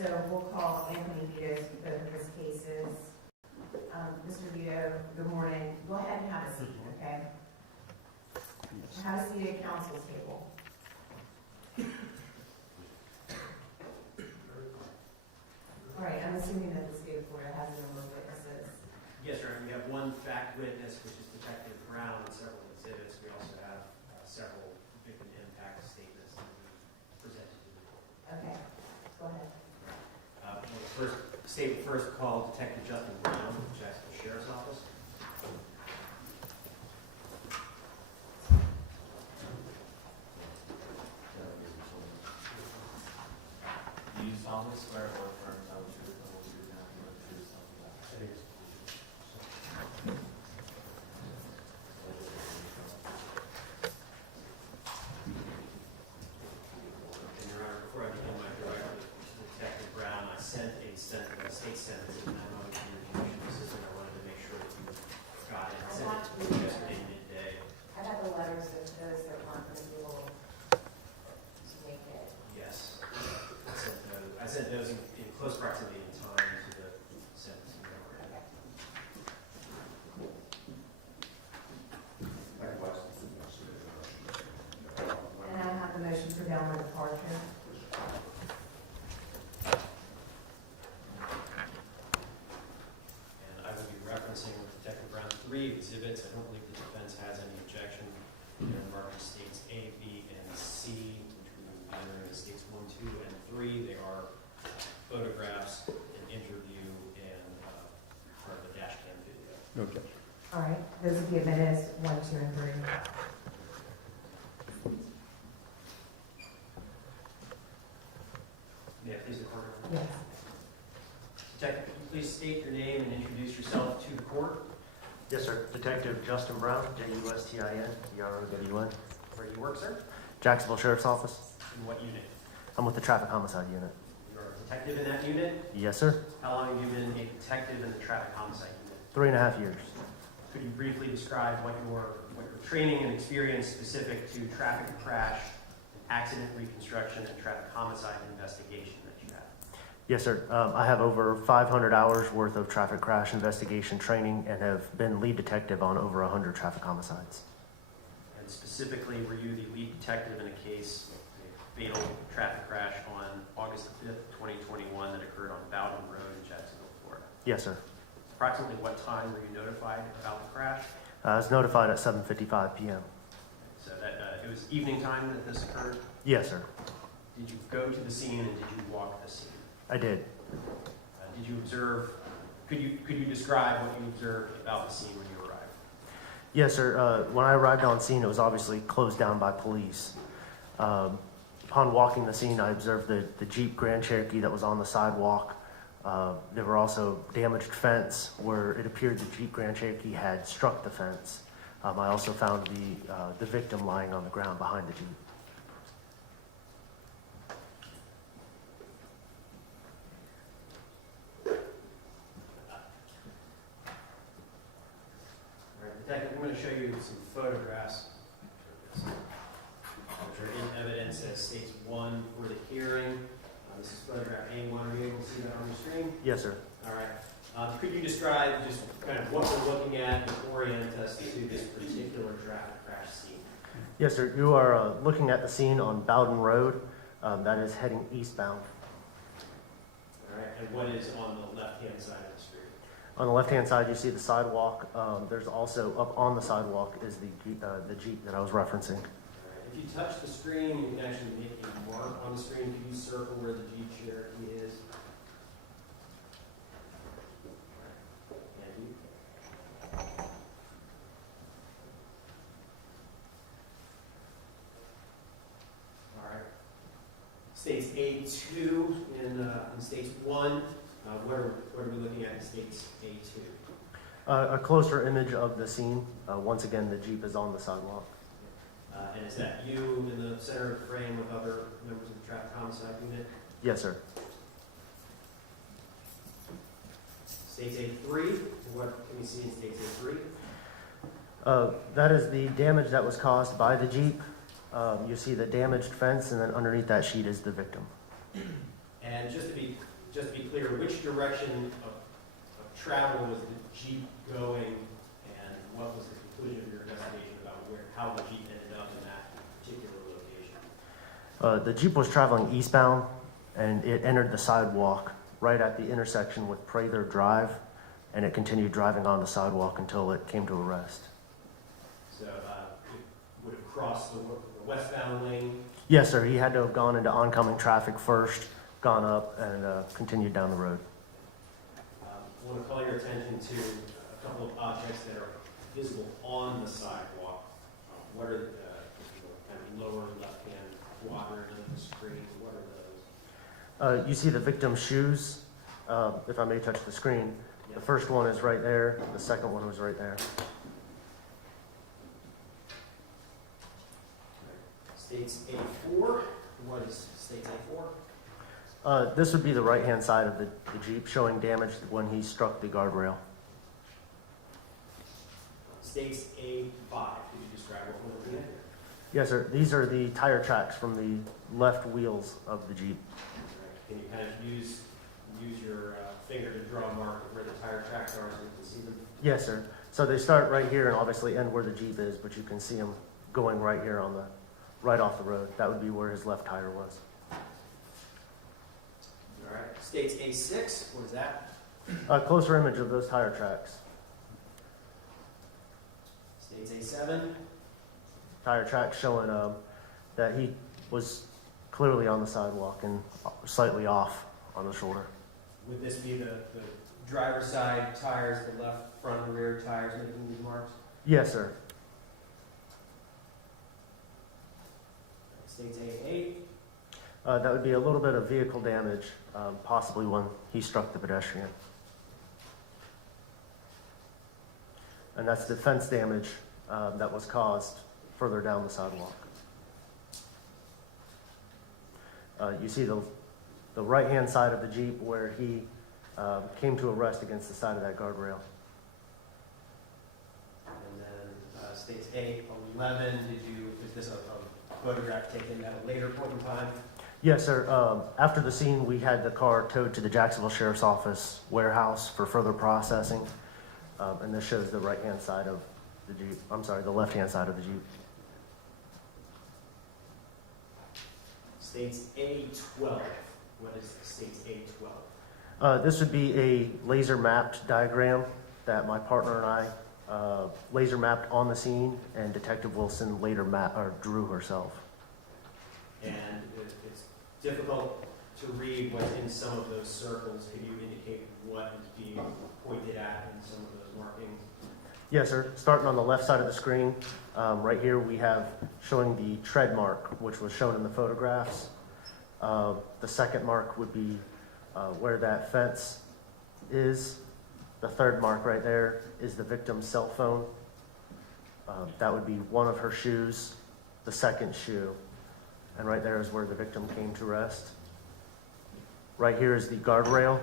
So we'll call Anthony Veto to both of his cases. Mr. Veto, good morning. Go ahead and have a seat, okay? Have a seat at council's table. All right, I'm assuming that the state of Florida has a number of witnesses. Yes, sir. We have one fact witness, which is Detective Brown, and several exhibits. We also have several victim impact statements that we presented to the court. Okay, go ahead. First call Detective Justin Brown with the Jacksonville Sheriff's Office. Do you solemnly swear or affirm to tell the truth, the whole truth, and nothing but the truth, so help you God? And Your Honor, before I begin my direct to Detective Brown, I sent a state sentencing memo to your judicial assistant. I wanted to make sure that you got it. I sent it to you yesterday midday. I got the letters of those that aren't going to be able to make it. Yes. I sent those in close proximity in time to the sentencing memorandum. And I have the motion for downward departure. And I will be referencing with Detective Brown 3 exhibits. I don't believe the defense has any objection. They're marked as states A, B, and C, which we will be entering as states 1, 2, and 3. They are photographs, an interview, and part of the dash cam video. Okay. All right, those will be admitted as 1, 2, and 3. May I please the court? Yes. Detective, could you please state your name and introduce yourself to the court? Yes, sir. Detective Justin Brown, Justin, B-R-O-W-N. Where do you work, sir? Jacksonville Sheriff's Office. In what unit? I'm with the Traffic Homicide Unit. You're a detective in that unit? Yes, sir. How long have you been a detective in the traffic homicide unit? 3.5 years. Could you briefly describe what your training and experience specific to traffic crash, accident reconstruction, and traffic homicide investigation that you have? Yes, sir. I have over 500 hours worth of traffic crash investigation training and have been lead detective on over 100 traffic homicides. And specifically, were you the lead detective in a case, a fatal traffic crash on August 5th, 2021 that occurred on Bowden Road in Jacksonville, Florida? Yes, sir. Approximately what time were you notified about the crash? I was notified at 7:55 p.m. So that it was evening time that this occurred? Yes, sir. Did you go to the scene and did you walk the scene? I did. Did you observe, could you describe what you observed about the scene when you arrived? Yes, sir. When I arrived on scene, it was obviously closed down by police. Upon walking the scene, I observed the Jeep Grand Cherokee that was on the sidewalk. There were also damaged fence where it appeared the Jeep Grand Cherokee had struck the fence. I also found the victim lying on the ground behind the Jeep. All right, Detective, I'm going to show you some photographs which are in evidence as states 1 for the hearing. This is photograph A1. Are you able to see that on the screen? Yes, sir. All right. Could you describe just kind of what we're looking at and orient us to this particular traffic crash scene? Yes, sir. You are looking at the scene on Bowden Road. That is heading eastbound. All right. And what is on the left-hand side of the street? On the left-hand side, you see the sidewalk. There's also up on the sidewalk is the Jeep that I was referencing. All right. If you touch the screen, you can actually make a mark on the screen. Can you circle where the Jeep Cherokee is? States A2 in states 1. What are we looking at in states A2? A closer image of the scene. Once again, the Jeep is on the sidewalk. And is that you in the center of the frame with other members of the traffic homicide unit? Yes, sir. States A3, what can we see in states A3? That is the damage that was caused by the Jeep. You see the damaged fence, and then underneath that sheet is the victim. And just to be just to be clear, which direction of travel was the Jeep going, and what was the conclusion of your investigation about how the Jeep ended up in that particular location? The Jeep was traveling eastbound, and it entered the sidewalk right at the intersection with Prather Drive, and it continued driving on the sidewalk until it came to a rest. So it would have crossed the westbound lane? Yes, sir. He had to have gone into oncoming traffic first, gone up, and continued down the road. I want to call your attention to a couple of objects that are visible on the sidewalk. What are the kind of lower left-hand quadrant of the screen? What are those? You see the victim's shoes, if I may touch the screen. Yeah. The first one is right there. The second one was right there. States A4. What is states A4? This would be the right-hand side of the Jeep, showing damage when he struck the guardrail. States A5. Could you describe what we're looking at here? Yes, sir. These are the tire tracks from the left wheels of the Jeep. Can you kind of use your finger to draw a mark of where the tire tracks are so you can see them? Yes, sir. So they start right here and obviously end where the Jeep is, but you can see them going right here on right off the road. That would be where his left tire was. All right. States A6. What is that? A closer image of those tire tracks. States A7. Tire tracks showing that he was clearly on the sidewalk and slightly off on the shoulder. Would this be the driver's side tires, the left front and rear tires making these marks? Yes, sir. States A8. That would be a little bit of vehicle damage, possibly when he struck the pedestrian. And that's the fence damage that was caused further down the sidewalk. You see the right-hand side of the Jeep where he came to a rest against the side of that guardrail. And then states A11. Is this a photograph taken at a later point in time? Yes, sir. After the scene, we had the car towed to the Jacksonville Sheriff's Office warehouse for further processing. And this shows the right-hand side of the Jeep. I'm sorry, the left-hand side of the Jeep. States A12. What is states A12? This would be a laser mapped diagram that my partner and I laser mapped on the scene, and Detective Wilson later drew herself. And it's difficult to read what's in some of those circles. Could you indicate what is being pointed at in some of those markings? Yes, sir. Starting on the left side of the screen, right here we have showing the tread mark, which was shown in the photographs. The second mark would be where that fence is. The third mark right there is the victim's cell phone. That would be one of her shoes, the second shoe. And right there is where the victim came to rest. Right here is the guardrail,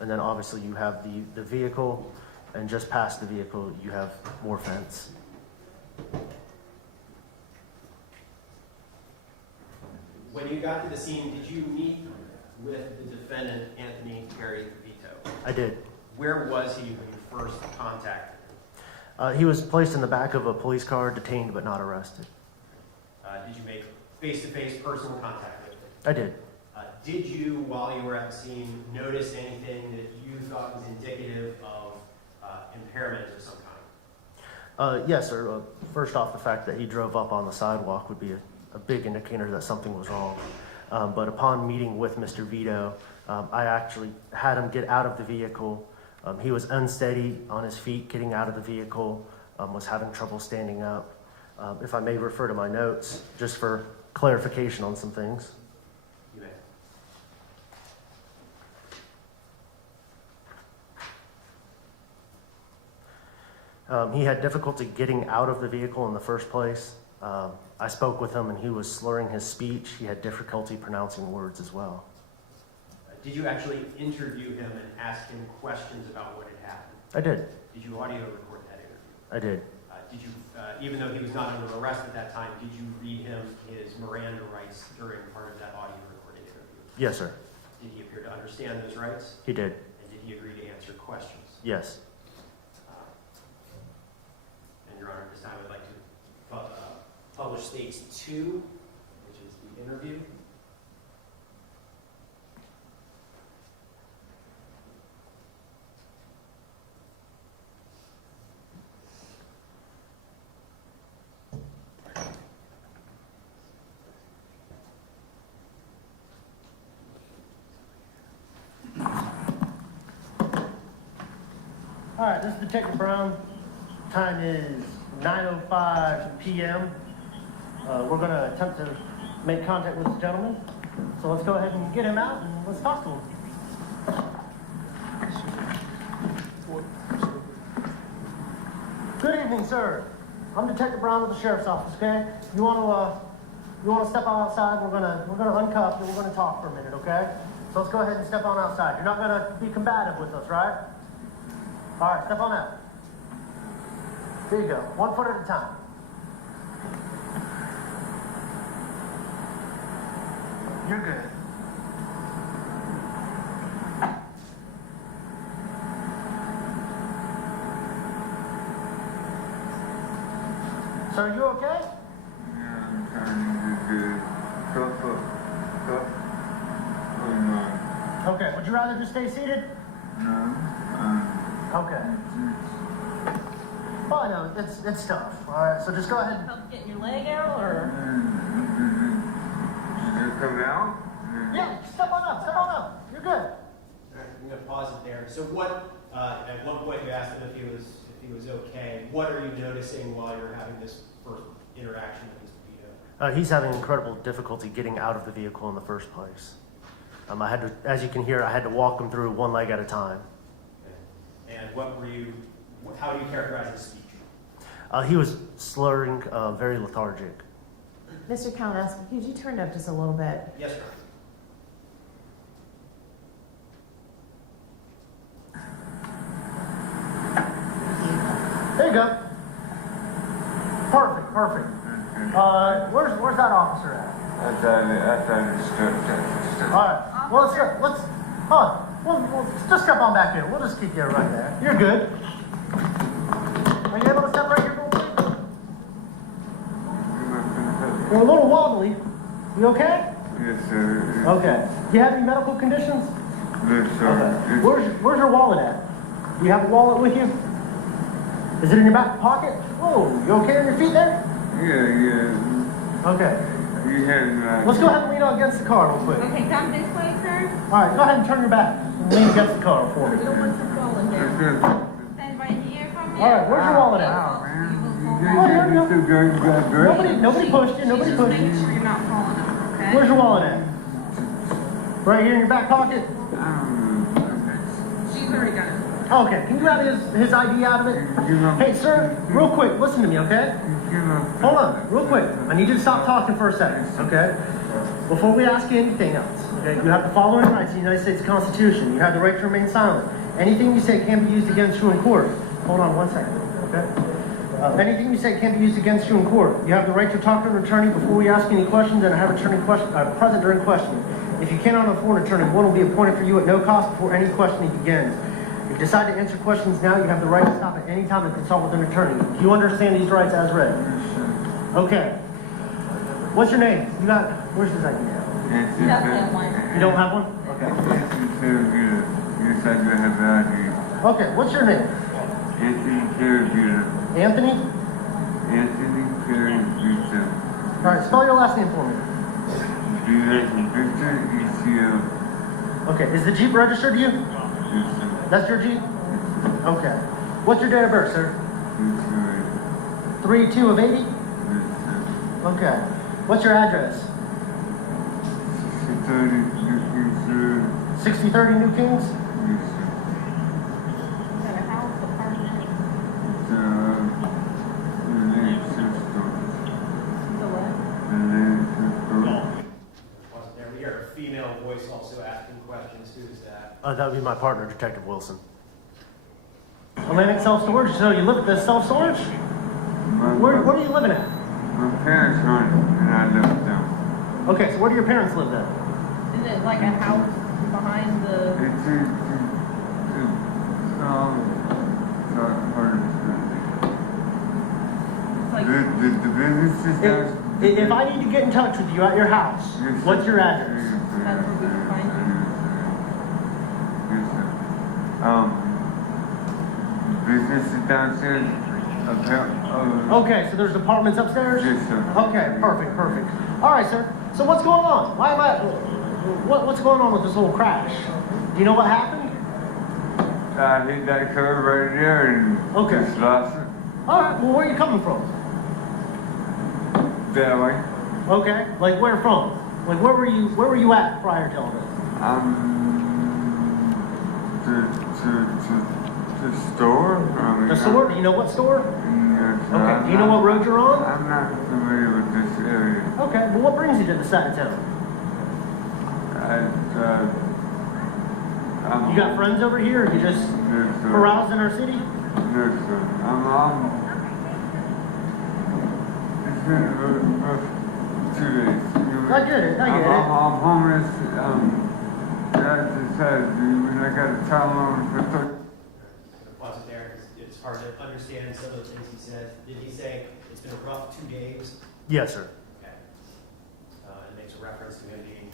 and then obviously you have the vehicle, and just past the vehicle you have more fence. When you got to the scene, did you meet with the defendant, Anthony Perry Veto? I did. Where was he when you first contacted him? He was placed in the back of a police car, detained but not arrested. Did you make face-to-face personal contact with him? I did. Did you, while you were at the scene, notice anything that you thought was indicative of impairment of some kind? Yes, sir. First off, the fact that he drove up on the sidewalk would be a big indicator that something was wrong. But upon meeting with Mr. Veto, I actually had him get out of the vehicle. He was unsteady on his feet getting out of the vehicle, was having trouble standing up. If I may refer to my notes, just for clarification on some things. You may. He had difficulty getting out of the vehicle in the first place. I spoke with him and he was slurring his speech. He had difficulty pronouncing words as well. Did you actually interview him and ask him questions about what had happened? I did. Did you audio record that interview? I did. Did you, even though he was not under arrest at that time, did you read him his Miranda rights during part of that audio recorded interview? Yes, sir. Did he appear to understand those rights? He did. And did he agree to answer questions? Yes. And Your Honor, at this time I'd like to publish States 2, which is the interview. All right, this is Detective Brown. Time is 9:05 p.m. We're going to attempt to make contact with this gentleman. So let's go ahead and get him out and let's talk to him. Good evening, sir. I'm Detective Brown with the Sheriff's Office. Okay, you want to step on outside? We're gonna uncuff you. We're gonna talk for a minute. Okay. So let's go ahead and step on outside. You're not gonna be combative with us, right? All right, step on out. There you go. 1 foot at a time. You're good. So are you okay? Yeah, I'm trying to get tough. Okay. Would you rather just stay seated? No, Okay. Well, I know, it's tough. All right, so just go ahead. Help getting your leg out, or? Just come out? Yeah, step on up. You're good. All right, I'm going to pause it there. So what, at one point you asked him if he was okay. What are you noticing while you're having this first interaction with Mr. Veto? He's having incredible difficulty getting out of the vehicle in the first place. I had to, as you can hear, I had to walk him through one leg at a time. Okay. And how do you characterize his speech? He was slurring, very lethargic. Mr. Kalinowski, could you turn it up just a little bit? Yes, sir. There you go. Perfect. Where's that officer at? I thought it stood. All right. Well, let's hold on. We'll just step on back here. We'll just keep you right there. You're good. Are you able to step right here real quick? You're a little wobbly. You okay? Yes, sir. Okay. Do you have any medical conditions? Yes, sir. Okay. Where's your wallet at? Do you have a wallet with you? Is it in your back pocket? Whoa, you okay on your feet there? Yeah. Okay. You had Let's go ahead and lean on against the car real quick. Okay, come this way, sir. All right, go ahead and turn your back and lean against the car for We me. don't want you falling here. Stand right here, come here. All right, where's your wallet at? Wow, man. You too good. You got great. Nobody pushed you. Nobody Just pushed make you. sure you're not falling over, okay? Where's your wallet at? Right here in your back pocket? She's already got it. Okay, can you grab his ID out of it? Hey, sir, real quick, listen to me, okay? Hold on, real quick. I need you to stop talking for a second, okay? Before we ask you anything else, okay? You have the following rights in the United States Constitution. You have the right to remain silent. Anything you say can be used against you in court. Hold on 1 second, okay? Anything you say can be used against you in court. You have the right to talk to an attorney before we ask any questions and have an attorney present during questioning. If you cannot afford an attorney, one will be appointed for you at no cost before any questioning begins. If you decide to answer questions now, you have the right to stop at any time and consult with an attorney. Do you understand these rights as read? Okay. What's your name? Where's his ID? Definitely one. You don't have one? Okay. Yes, I do have that. Okay, what's your name? Anthony? Anthony Carey Veto. All right, spell your last name for me. Victor ECO. Okay, is the Jeep registered to you? Yes, sir. That's your Jeep? Okay. What's your date of birth, sir? 3/2 of 80? Yes, sir. Okay. What's your address? 6030 New Kings? Is that a house, apartment? The what? Wasn't there? We hear a female voice also asking questions. Who is that? That would be my partner, Detective Wilson. Atlantic Self-Storage. So you live at the self-storage? Where are you living at? My parents run and I live with them. Okay, so where do your parents live then? Is it like a house, behind the, It's hard to like, say. The business is down. If I need to get in touch with you at your house, Yes, sir. what's your address? that's where we can find you. Yes, sir. Business is downstairs. Okay, so there's apartments upstairs? Yes, sir. Okay, perfect, perfect. All right, sir. So what's going on? Why am I, what's going on with this little crash? Do you know what happened? I hit that curve right there and Okay. just lost it. All right, well, where are you coming from? That way. Okay, like where from? Like where were you at prior to all this? The store. The store? Do you know what store? Yes, sir. Okay, do you know what road you're on? I'm not familiar with this area. Okay, well, what brings you to the side of town? You got friends over here, or you just Yes, sir. caroused in our city? Yes, sir. It's been a rough 2 days. I get it, I get it. I'm homeless. I just had, when I got a time on for 30. Pause it there, 'cause it's hard to understand some of the things he says. Did he say it's been a rough 2 days? Yes, sir. Okay. It makes a reference to him being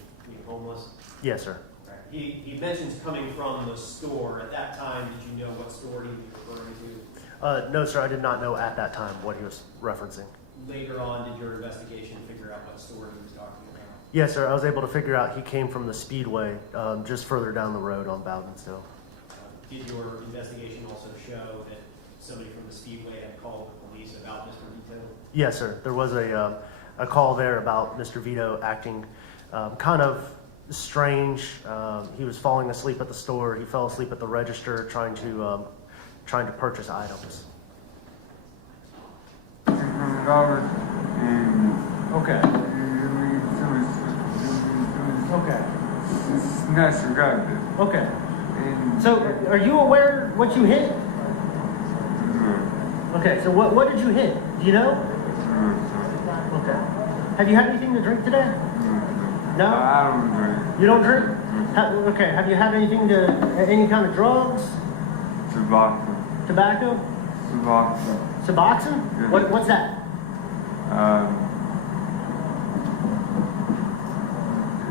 homeless. Yes, sir. Right. He mentions coming from the store. At that time, did you know what store he was referring to? No, sir, I did not know at that time what he was referencing. Later on, did your investigation figure out what store he was talking about? Yes, sir, I was able to figure out he came from the Speedway, just further down the road on Bowdensville. Did your investigation also show that somebody from the Speedway had called the police about Mr. Veto? Yes, sir, there was a call there about Mr. Veto acting kind of strange. He was falling asleep at the store. He fell asleep at the register trying to purchase items. $600 and Okay. Okay. Snatch and grabbed it. Okay. And So, are you aware what you hit? Okay. So, what did you hit? Do you know? Okay. Have you had anything to drink today? No. I don't drink. You don't drink? Okay. Have you had anything to any kind of drugs? Tobacco. Tobacco? Tobacco. Suboxone? Yeah. What's that?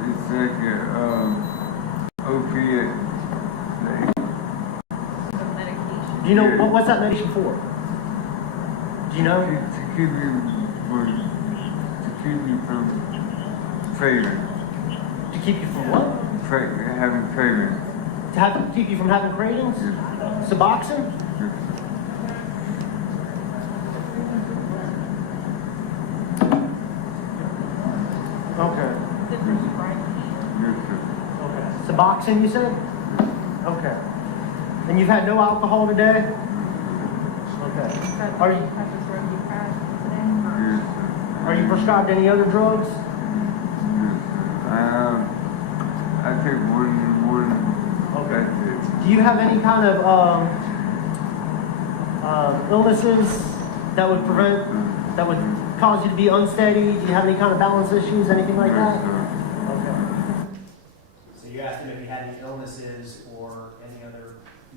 It's like a opiate thing. The medication. Do you know what's that medication for? Do you know? To keep you from craving. To keep you from what? Having craving. To keep you from having cravings? Yes. Suboxone? Yes. Okay. Is it prescribed? Yes, sir. Okay. Suboxone, you said? Okay. And you've had no alcohol today? Okay. Are you Type of drug you had today? Yes, sir. are you prescribed any other drugs? Yes, sir. I take one. Okay. That's it. Do you have any kind of illnesses that would cause you to be unsteady? Do you have any kind of balance issues, anything like Yes, that? sir. Okay. So you asked him if he had any illnesses or any other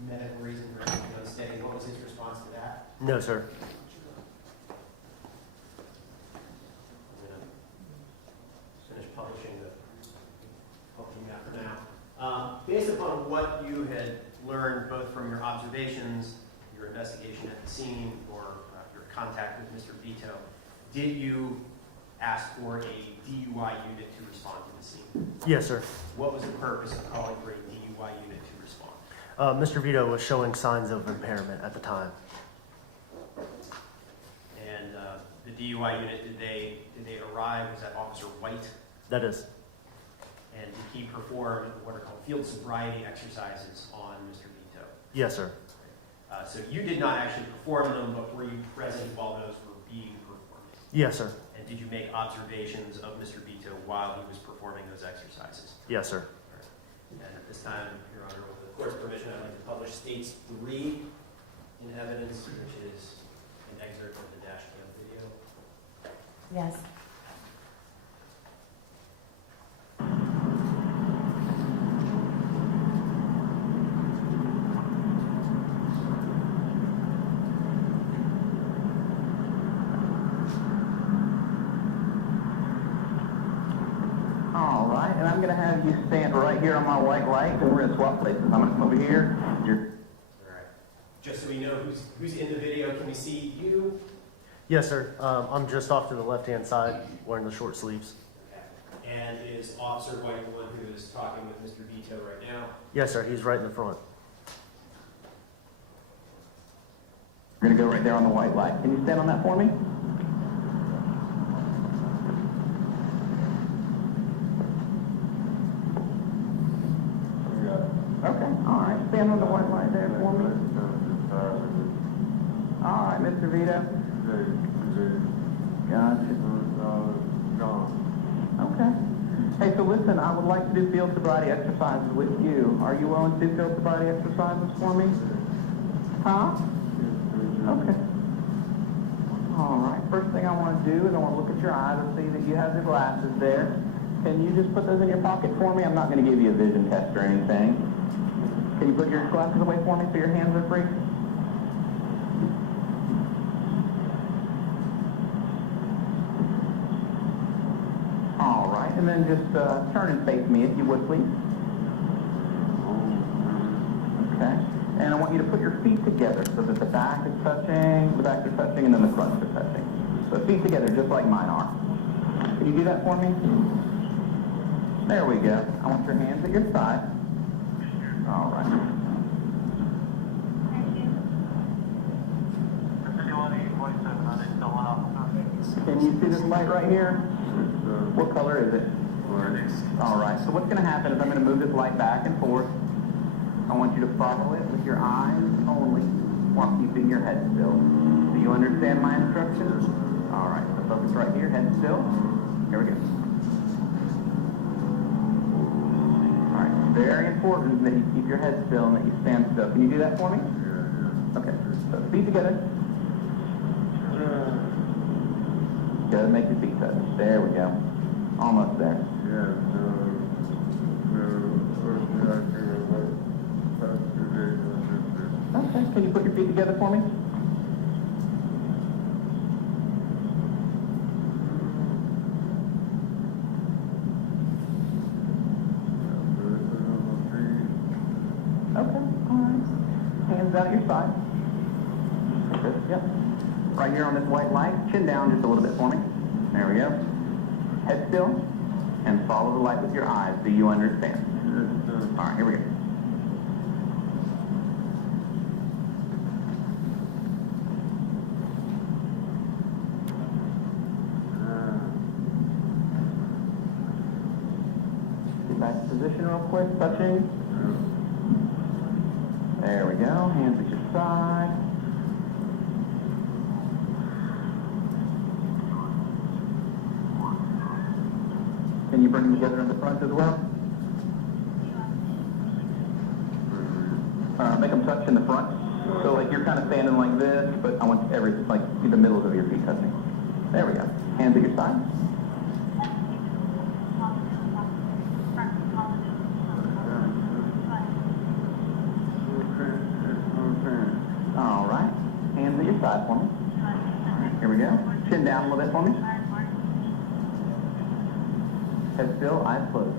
medical reason for him to be unsteady. What was his response to that? No, sir. I'm gonna finish publishing that for now. Based upon what you had learned, both from your observations, your investigation at the scene, or your contact with Mr. Veto, did you ask for a D.U.I. unit to respond to the scene? Yes, sir. What was the purpose of calling for a D.U.I. unit to respond? Mr. Veto was showing signs of impairment at the time. And the DUI unit, did they arrive? Was that Officer White? That is. And did he perform what are called field sobriety exercises on Mr. Veto? Yes, sir. So you did not actually perform them, but were you present while those were being performed? Yes, sir. And did you make observations of Mr. Veto while he was performing those exercises? Yes, sir. And at this time, Your Honor, with the court's permission, I'd like to publish States 3 in evidence, which is an excerpt of the dash cam video. Yes. going to have you stand right here on my white light, and we're going to swap places. I'm going to come over here. You're... All right. Just so we know who's in the video, can we see you? Yes, sir. I'm just off to the left-hand side, wearing the short sleeves. Okay. And is Officer White the one who is talking with Mr. Veto right now? Yes, sir. He's right in the front. We're going to go right there on the white light. Can you stand on that for me? Okay, all right. Stand on the white light there for me. All right, Mr. Veto. Gotcha. Okay. Hey, so listen, I would like to do field sobriety exercises with you. Are you willing to do field sobriety exercises for me? Huh? Okay. All right. First thing I want to do is I want to look at your eyes and see that you have your glasses there. Can you just put those in your pocket for me? I'm not going to give you a vision test or anything. Can you put your glasses away for me so your hands are free? All right. And then just turn and face me if you would, please. Okay. And I want you to put your feet together so that the back is touching, and then the fronts are touching. So feet together just like mine are. Can you do that for me? There we go. I want your hands at your side. All right. Can you see this light right here? What color is it? All right. So what's going to happen is I'm going to move this light back and forth. I want you to follow it with your eyes only while keeping your head still. Do you understand my instructions? All right. So focus right here. Head still. Here we go. All right. Very important that you keep your head still and that you stand still. Can you do that for me? Okay. So feet together. Gotta make your feet touch. There we go. Almost there. Okay. Can you put your feet together for me? Okay. All right. Hands out at your side. Yep. Right here on this white light, chin down just a little bit for me. There we go. Head still, and follow the light with your eyes. Do you understand? All right, here we go. Get back to position real quick, touching. There we go. Hands at your side. Can you bring them together in the front as well? Make them touch in the front. So like you're kind of standing like this, but I want like the middles of your feet touching. There we go. Hands at your side. All right. Hands at your side for me. All right, here we go. Chin down a little bit for me. Head still, eyes closed.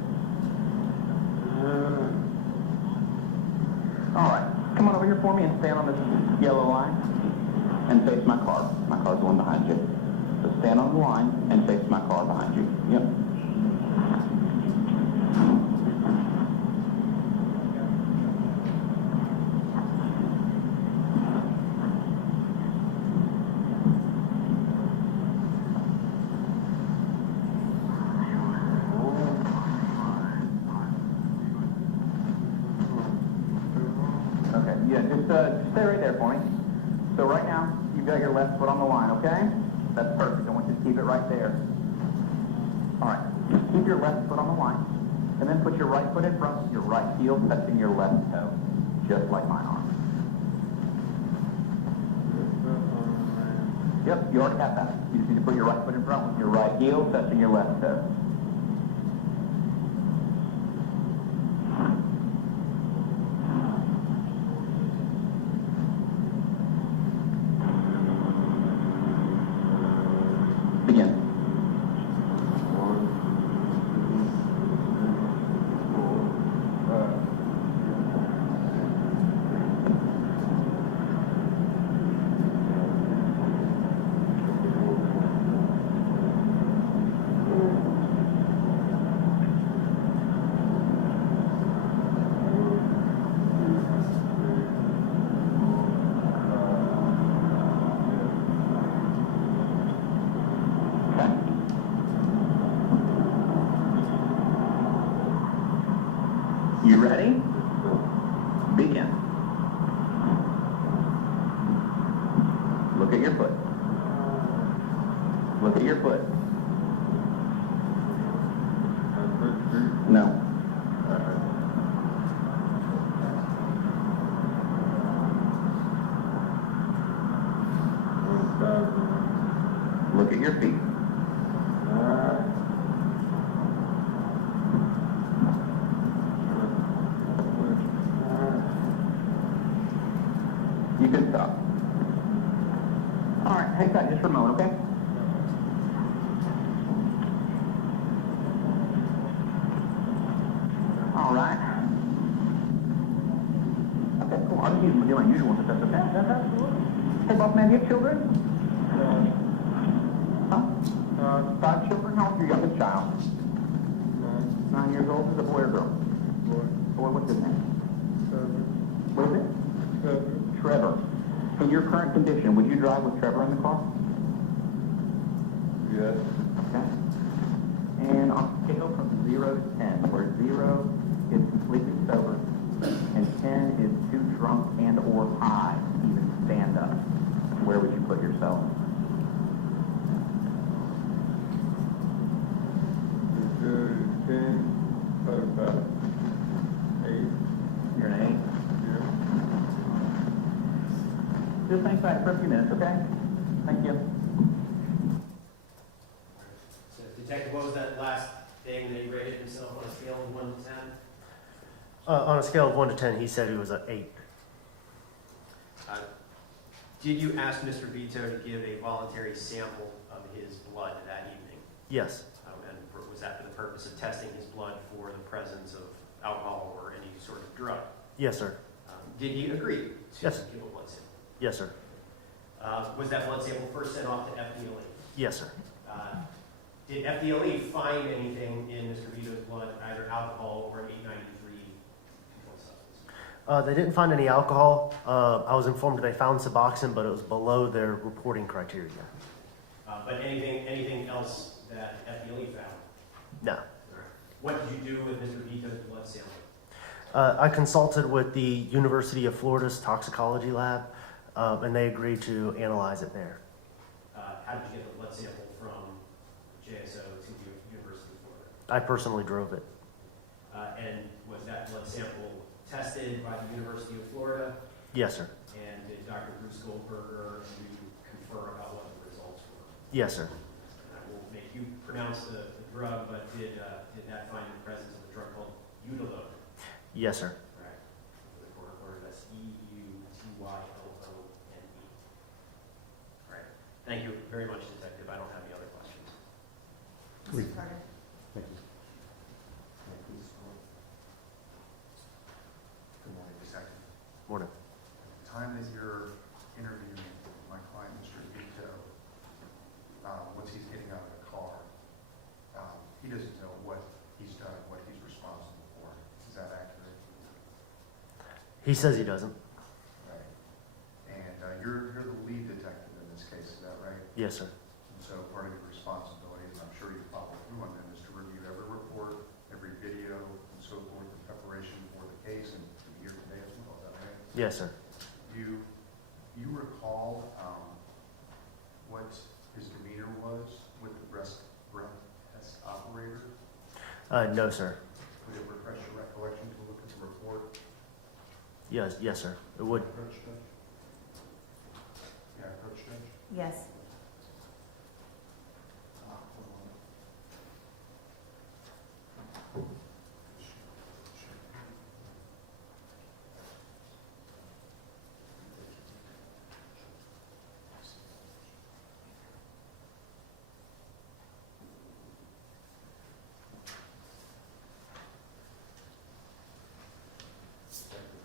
All right. Come on over here for me and stand on this yellow line and face my car. My car's the one behind you. So stand on the line and face my car behind you. Yep. Just stay right there for me. So right now, you've got your left foot on the line, okay? That's perfect. I want you to keep it right there. All right. Just keep your left foot on the line, and then put your right foot in front, your right heel touching your left toe, just like mine are. Yep, you already got that. You just need to put your right foot in front with your right heel touching your left toe. You ready? Begin. Look at your foot. Look at your foot. No. Look at your feet. You can stop. All right, hang tight just for a moment, okay? All right. Okay, cool. I'll just do my usual ones if that's okay. That's absolutely. Hey, boss man, do you have children? Huh? 5 children? How old's your youngest child? 9 years old. Is it a boy or girl? Boy, what's his name? What is it? Trevor. In your current condition, would you drive with Trevor in the car? Yes. Okay. And on a scale from 0 to 10, where 0 is completely sober and 10 is too drunk and or high to even stand up, where would you put yourself? About 8. You're an 8? Just hang tight for a few minutes, okay? Thank you. So Detective, what was that last thing that he rated himself on a scale of 1 to 10? On a scale of 1 to 10, he said he was an 8. Did you ask Mr. Veto to give a voluntary sample of his blood that evening? Yes. And was that for the purpose of testing his blood for the presence of alcohol or any sort of drug? Yes, sir. Did he agree to Yes. give a blood sample? Yes, sir. Was that blood sample first sent off to FDLE? Yes, sir. Did FDLE find anything in Mr. Vito's blood, either alcohol or 893 controlled substance? They didn't find any alcohol. I was informed they found Suboxone, but it was below their reporting criteria. But anything else that FDLE found? No. All right. What did you do with Mr. Vito's blood sample? I consulted with the University of Florida's toxicology lab, and they agreed to analyze it there. How did you get the blood sample from JSO to the University of Florida? I personally drove it. And was that blood sample tested by the University of Florida? Yes, sir. And did Dr. Bruce Goldberger and you confer about what the results were? Yes, sir. And I won't make you pronounce the drug, but did that find the presence of a drug called Udalone? Yes, sir. Right. The court order, that's EUTYLONE. Right. Thank you very much, Detective. I don't have any other questions. Mr. Carter? Thank you. Good morning, Detective. Morning. At the time that you're interviewing my client, Mr. Veto, once he's getting out of the car, he doesn't know what he's done, what he's responsible for. Is that accurate? He says he doesn't. Right. And you're the lead detective in this case, is that right? Yes, sir. And so part of your responsibility, and I'm sure you follow through on them, is to review every report, every video, and so forth in preparation for the case and to be here today as well. Is that right? Yes, sir. You recall what his demeanor was with the breath test operator? No, sir. Would it refresh your recollection to look at the report? Yes, sir. It would. Approach judge? Yeah, approach judge? Yes.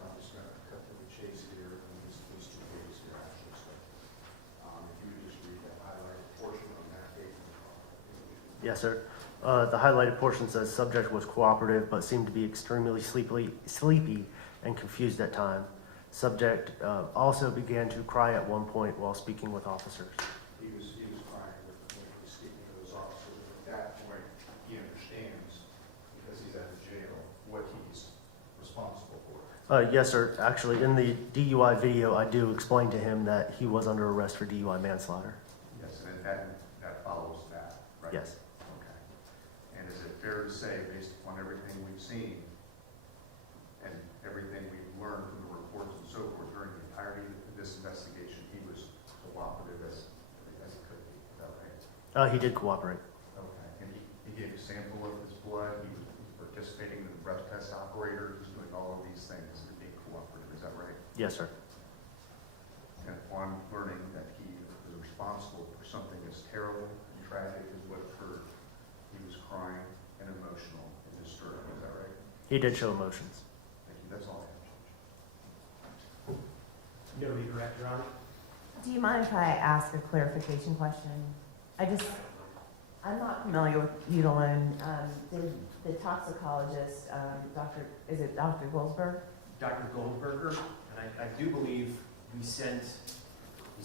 I'm just going to cut to the chase here, and these 2 pages here actually. So, if you would just read that highlighted portion on that page. Yes, sir. The highlighted portion says subject was cooperative but seemed to be extremely sleepy and confused at time. Subject also began to cry at one point while speaking with officers. He was crying when he was speaking to those officers. At that point, he understands, because he's at the jail, what he's Yes, sir. Actually, in the DUI video, I do explain to him that he was under arrest for DUI manslaughter. Yes, and that follows that, right? Yes. Okay. And is it fair to say, based upon everything we've seen and everything we've learned from the reports and so forth during the entirety of this investigation, he was cooperative as he could be? Is that right? He did cooperate. Okay. And he gave a sample of his blood, he was participating in the breath test operator, he was doing all of these things and being cooperative, is that right? Yes, sir. And upon learning that he was responsible for something as terrible and tragic as what occurred, he was crying and emotional and disturbed, is that right? He did show emotions. Thank you, that's all I have, Judge. No redirect, Your Honor. Do you mind if I ask a clarification question? I'm not familiar with Uterine. The toxicologist, is it Dr. Goldsberg? Dr. Goldberger, and I do believe we sent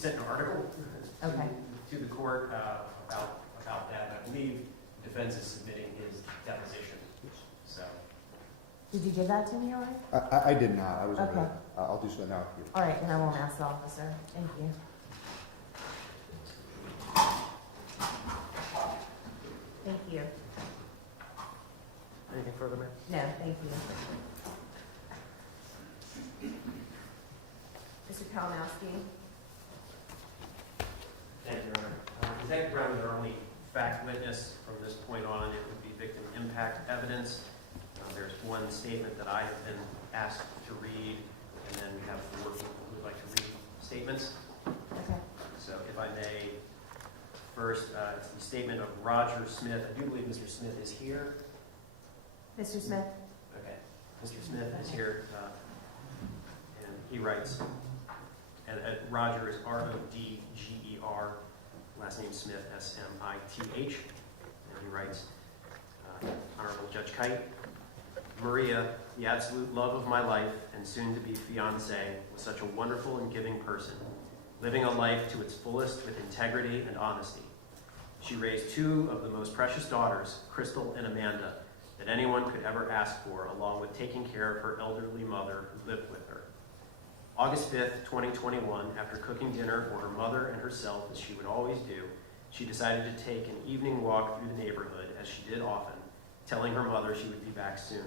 an article Okay. to the court about that. I believe the defense is submitting his deposition. So, Did you give that to me already? I did not. I was Okay. gonna, I'll do so now. All right, then I won't ask the officer. Thank you. Thank you. Anything further, ma'am? No, thank you. Mr. Kalinowski? thank you, Your Honor. Detective Brown is our only fact witness from this point on. It would be victim impact evidence. There's one statement that I have been asked to read, and then we have 4 people who would like to read statements. Okay. So if I may, first, it's the statement of Roger Smith. I do believe Mr. Smith is here. Mr. Smith? Okay. Mr. Smith is here, and he writes, and Roger is R-O-D-G-E-R, last name Smith, S-M-I-T-H, and he writes, Honorable Judge Kite, Maria, the absolute love of my life and soon-to-be fiancé, was such a wonderful and giving person, living a life to its fullest with integrity and honesty. She raised 2 of the most precious daughters, Crystal and Amanda, that anyone could ever ask for, along with taking care of her elderly mother who lived with her. August 5th, 2021, after cooking dinner for her mother and herself, as she would always do, she decided to take an evening walk through the neighborhood, as she did often, telling her mother she would be back soon.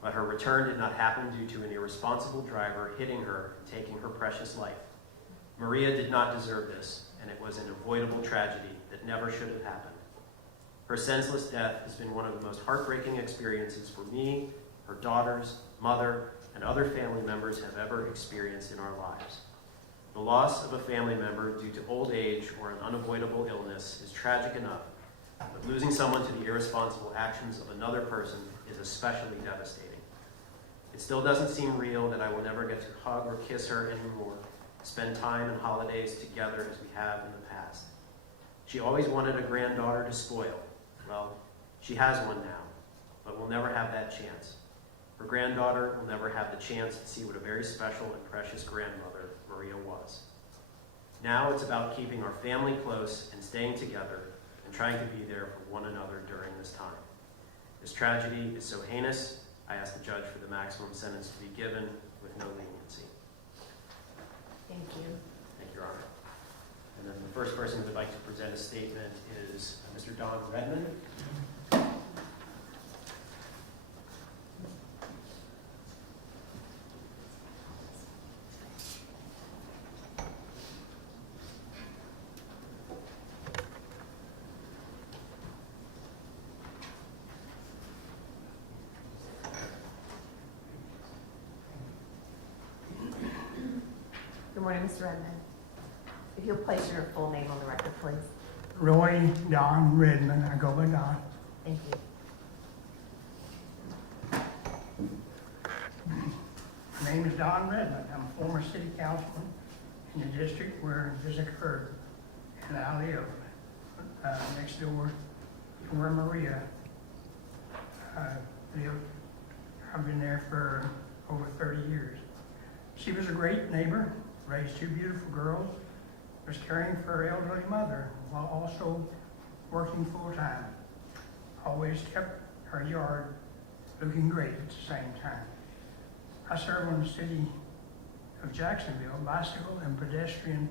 But her return did not happen due to an irresponsible driver hitting her and taking her precious life. Maria did not deserve this, and it was an avoidable tragedy that never should have happened. Her senseless death has been one of the most heartbreaking experiences for me, her daughters, mother, and other family members have ever experienced in our lives. The loss of a family member due to old age or an unavoidable illness is tragic enough, but losing someone to the irresponsible actions of another person is especially devastating. It still doesn't seem real that I will never get to hug or kiss her anymore, spend time and holidays together as we have in the past. She always wanted a granddaughter to spoil. Well, she has one now, but will never have that chance. Her granddaughter will never have the chance to see what a very special and precious grandmother Maria was. Now it's about keeping our family close and staying together and trying to be there for one another during this time. This tragedy is so heinous, I ask the judge for the maximum sentence to be given with no leniency. Thank you. Thank you, Your Honor. And then the first person who would like to present a statement is Mr. Don Redmond. Good morning, Mr. Redmond. If you'll place your full name on the record, please. Roy Don Redmond, I go by Don. Thank you. My name is Don Redmond. I'm a former city councilman in the district where this occurred. And I live next door to where Maria lived. I've been there for over 30 years. She was a great neighbor, raised 2 beautiful girls, was caring for her elderly mother while also working full-time. Always kept her yard looking great at the same time. I serve on the City of Jacksonville Bicycle and Pedestrian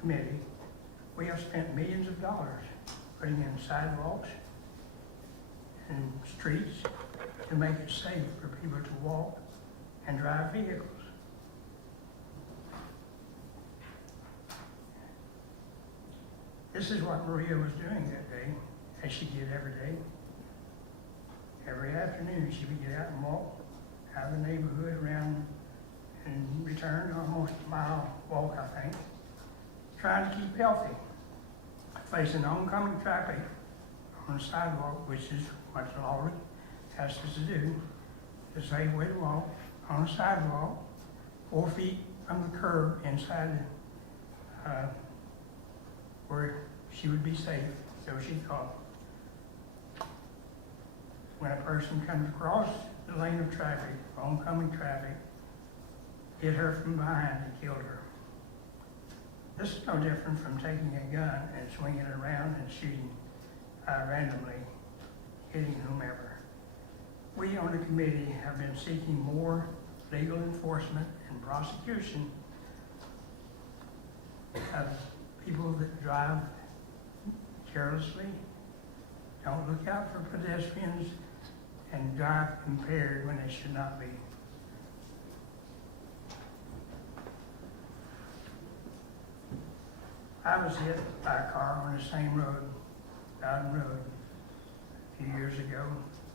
Committee. We have spent millions of dollars putting in sidewalks and streets to make it safe for people to walk and drive vehicles. This is what Maria was doing that day, as she did every day. Every afternoon, she would get out and walk out of the neighborhood around and return almost a mile walk, I think, trying to keep healthy, facing oncoming traffic on the sidewalk, which is what the law asks us to do, the safe way to walk on a sidewalk, 4 feet from the curb inside where she would be safe, so she thought. When a person comes across the lane of traffic, oncoming traffic, hit her from behind and killed her. This is no different from taking a gun and swinging it around and shooting randomly, hitting whomever. We on the committee have been seeking more legal enforcement and prosecution of people that drive carelessly, don't look out for pedestrians, and drive impaired when they should not be. I was hit by a car on the same road, Bowden Road, a few years ago,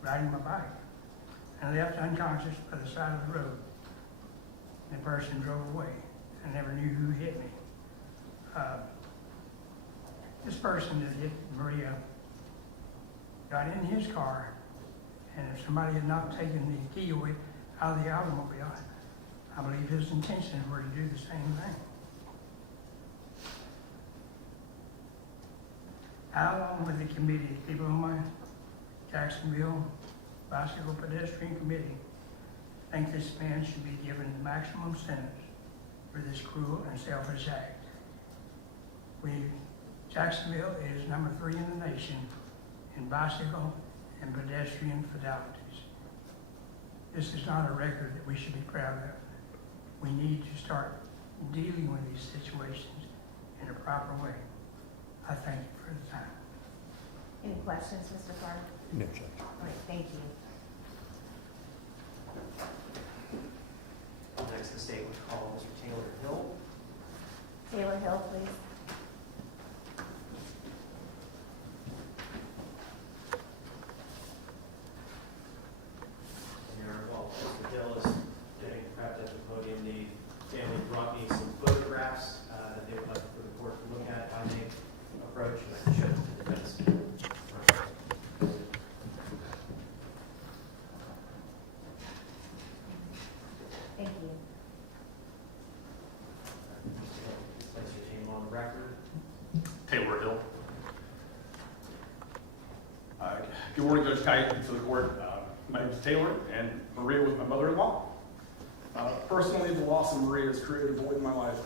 riding my bike, and left unconscious by the side of the road. The person drove away. I never knew who hit me. This person that hit Maria got in his car, and if somebody had not taken the D.U.I out of the automobile, I believe his intentions were to do the same thing. I, along with the committee, people on my Jacksonville Bicycle Pedestrian Committee, think this man should be given the maximum sentence for this cruel and selfish act. Jacksonville is number 3 in the nation in bicycle and pedestrian fatalities. This is not a record that we should be proud of. We need to start dealing with these situations in a proper way. I thank you for the time. Any questions, Mr. Clark? No, Judge. All right, thank you. Next, the state would call Mr. Taylor Hill. Taylor Hill, please. While Mr. Hill is getting prepped at the podium, the family brought me some photographs that they would like for the court to look at. I may approach and I can show them to the defense. Thank you. Place your name on the record. Taylor Hill. Good morning, Judge Kite, to the court. My name is Taylor, and Maria was my mother-in-law. Personally, the loss of Maria has created a void in my life.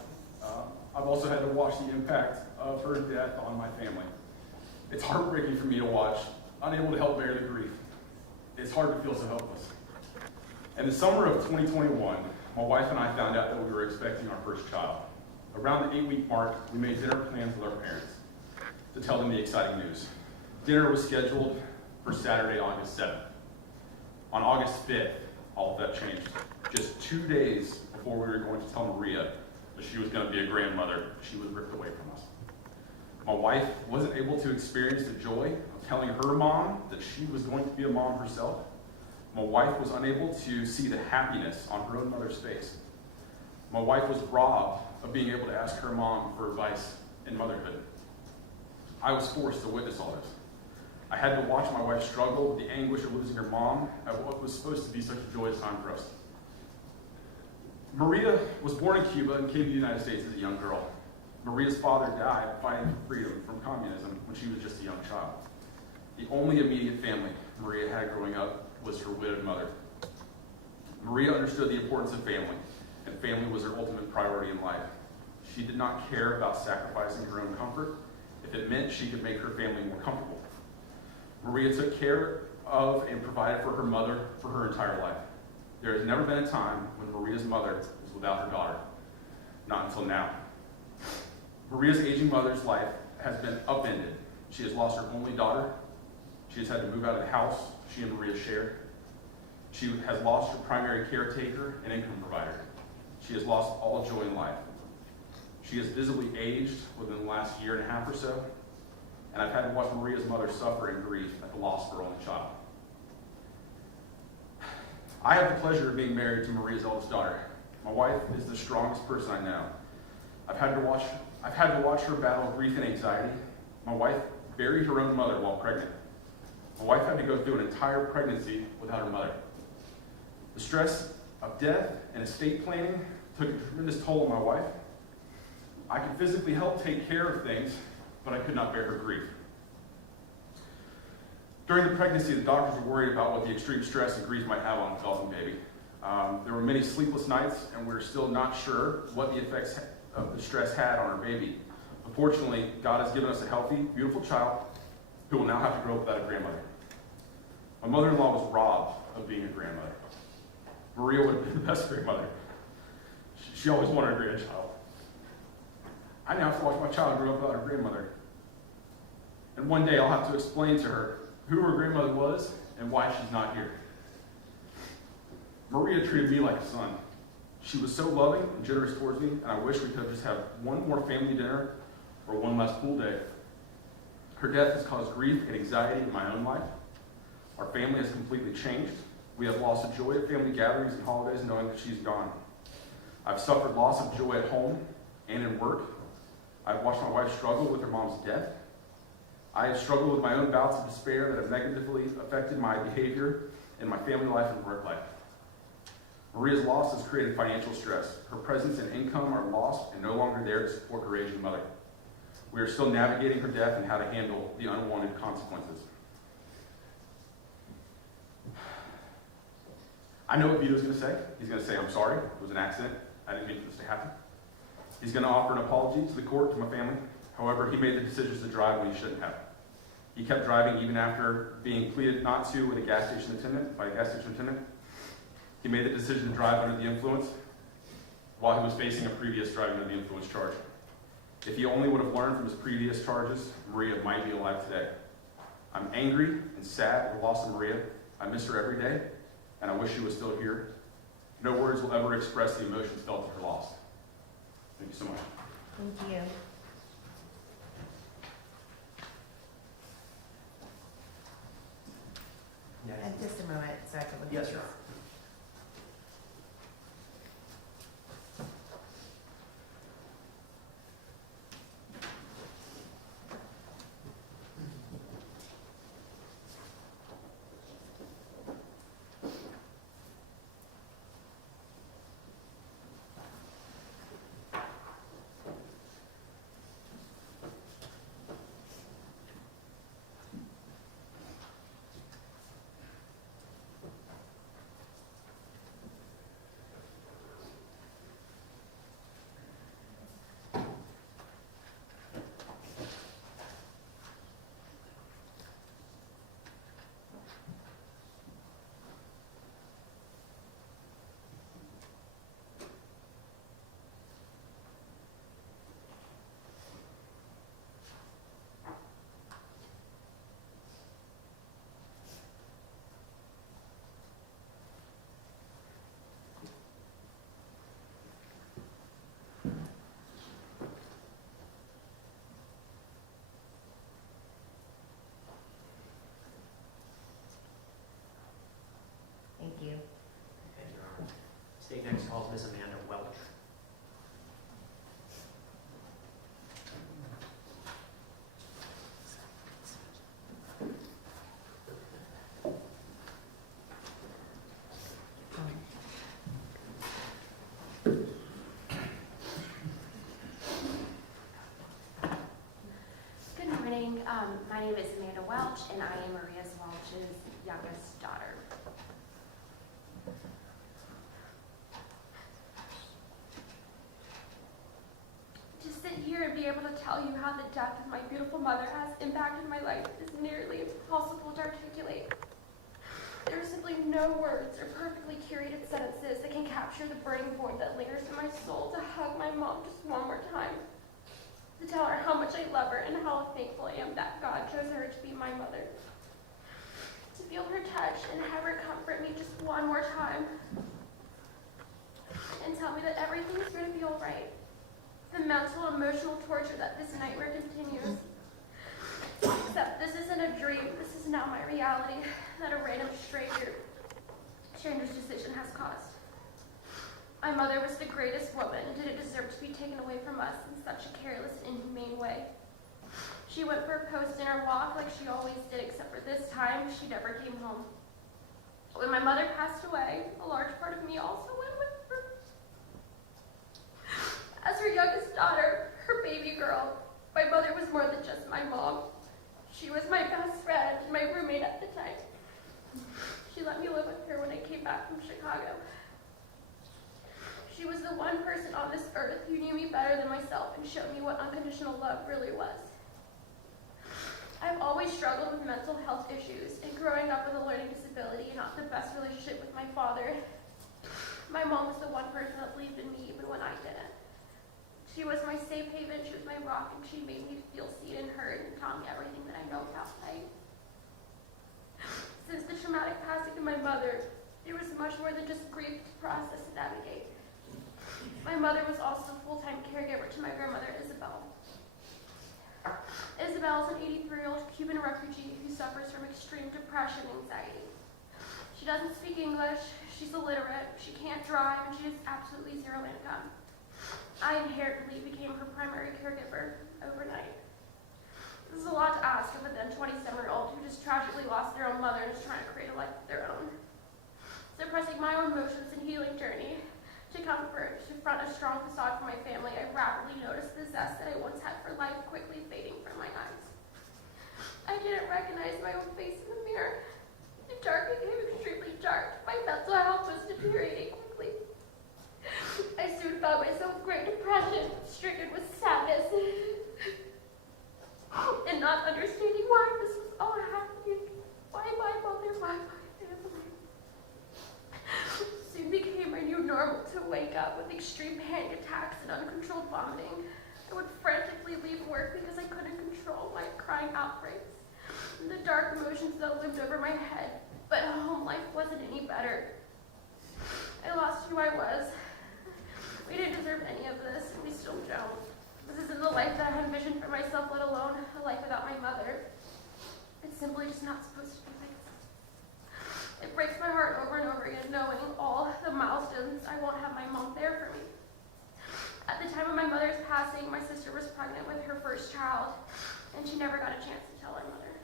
I've also had to watch the impact of her death on my family. It's heartbreaking for me to watch, unable to help bear the grief. It's hard to feel so helpless. In the summer of 2021, my wife and I found out that we were expecting our first child. Around the 8-week mark, we made dinner plans with our parents to tell them the exciting news. Dinner was scheduled for Saturday, August 7th. On August 5th, all of that changed. Just 2 days before we were going to tell Maria that she was going to be a grandmother, she was ripped away from us. My wife wasn't able to experience the joy of telling her mom that she was going to be a mom herself. My wife was unable to see the happiness on her own mother's face. My wife was robbed of being able to ask her mom for advice in motherhood. I was forced to witness all this. I had to watch my wife struggle with the anguish of losing her mom at what was supposed to be such a joyous time for us. Maria was born in Cuba and came to the United States as a young girl. Maria's father died fighting for freedom from communism when she was just a young child. The only immediate family Maria had growing up was her widowed mother. Maria understood the importance of family, and family was her ultimate priority in life. She did not care about sacrificing her own comfort if it meant she could make her family more comfortable. Maria took care of and provided for her mother for her entire life. There has never been a time when Maria's mother was without her daughter. Not until now. Maria's aging mother's life has been upended. She has lost her only daughter. She has had to move out of the house she and Maria shared. She has lost her primary caretaker and income provider. She has lost all joy in life. She has visibly aged within the last year and a half or so, and I've had to watch Maria's mother suffer in grief at the loss of her only child. I have the pleasure of being married to Maria's eldest daughter. My wife is the strongest person I know. I've had to watch her battle grief and anxiety. My wife buried her own mother while pregnant. My wife had to go through an entire pregnancy without her mother. The stress of death and estate planning took a tremendous toll on my wife. I could physically help take care of things, but I could not bear her grief. During the pregnancy, the doctors were worried about what the extreme stress and grief might have on a developing baby. There were many sleepless nights, and we were still not sure what the effects of the stress had on our baby. But fortunately, God has given us a healthy, beautiful child who will now have to grow up without a grandmother. My mother-in-law was robbed of being a grandmother. Maria would have been the best grandmother. She always wanted a grandchild. I now have to watch my child grow up without her grandmother. And one day I'll have to explain to her who her grandmother was and why she's not here. Maria treated me like a son. She was so loving and generous towards me, and I wish we could have just had one more family dinner or one less pool day. Her death has caused grief and anxiety in my own life. Our family has completely changed. We have lost the joy of family gatherings and holidays knowing that she's gone. I've suffered loss of joy at home and in work. I've watched my wife struggle with her mom's death. I have struggled with my own bouts of despair that have negatively affected my behavior in my family life and work life. Maria's loss has created financial stress. Her presence and income are lost and no longer there to support her aging mother. We are still navigating her death and how to handle the unwanted consequences. I know what Vito's going to say. He's going to say, I'm sorry, it was an accident. I didn't mean for this to happen. He's going to offer an apology to the court, to my family. However, he made the decisions to drive when he shouldn't have. He kept driving even after being pleaded not to by a gas station attendant. He made the decision to drive under the influence while he was facing a previous driving under the influence charge. If he only would have learned from his previous charges, Maria might be alive today. I'm angry and sad at the loss of Maria. I miss her every day, and I wish she was still here. No words will ever express the emotions felt at her loss. Thank you so much. Thank you. And just a moment, so I can look at Yes, this. sir. Thank you. Okay, Your Honor. State next calls Miss Amanda Welch. Good morning. My name is Amanda Welch, and I am Maria Welch's youngest daughter. To sit here and be able to tell you how the death of my beautiful mother has impacted my life is nearly impossible to articulate. There is simply no words or perfectly curated sentences that can capture the burning void that lingers in my soul to hug my mom just one more time. To tell her how much I love her and how thankful I am that God chose her to be my mother. To feel her touch and have her comfort me just one more time. And tell me that everything's going to be all right. The mental, emotional torture that this nightmare continues. Except this isn't a dream, this is now my reality that a random stranger's decision has caused. My mother was the greatest woman and didn't deserve to be taken away from us in such a careless and inhumane way. She went for a post-dinner walk like she always did, except for this time, she never came home. When my mother passed away, a large part of me also went with her. As her youngest daughter, her baby girl, my mother was more than just my mom. She was my best friend and my roommate at the time. She let me live with her when I came back from Chicago. She was the one person on this earth who knew me better than myself and showed me what unconditional love really was. I've always struggled with mental health issues, and growing up with a learning disability and not the best relationship with my father, my mom was the one person that believed in me even when I didn't. She was my safe haven, she was my rock, and she made me feel seen and heard and taught me everything that I know about life. Since the traumatic passing of my mother, there was much more than just grief to process and navigate. My mother was also a full-time caregiver to my grandmother, Isabel. Isabel is an 83-year-old Cuban refugee who suffers from extreme depression and anxiety. She doesn't speak English, she's illiterate, she can't drive, and she has absolutely zero income. I inherently became her primary caregiver overnight. This is a lot to ask of a then 27-year-old who just tragically lost their own mother and is trying to create a life of their own. Suppressing my own emotions and healing journey to comfort, to front a strong facade for my family, I rapidly noticed the zest that I once had for life quickly fading from my eyes. I didn't recognize my own face in the mirror. The dark became extremely dark. My mental health was deteriorating quickly. I soon found myself in great depression, stricken with sadness, and not understanding why this was all happening. Why my mother, why my family. Soon became my new normal to wake up with extreme panic attacks and uncontrolled vomiting. I would frantically leave work because I couldn't control my crying outbreaks and the dark emotions that loomed over my head. But home life wasn't any better. I lost who I was. We didn't deserve any of this, and we still don't. This isn't the life that I had envisioned for myself, let alone a life without my mother. It's simply just not supposed to be like this. It breaks my heart over and over again, knowing all the milestones I won't have my mom there for me. At the time of my mother's passing, my sister was pregnant with her first child, and she never got a chance to tell her mother.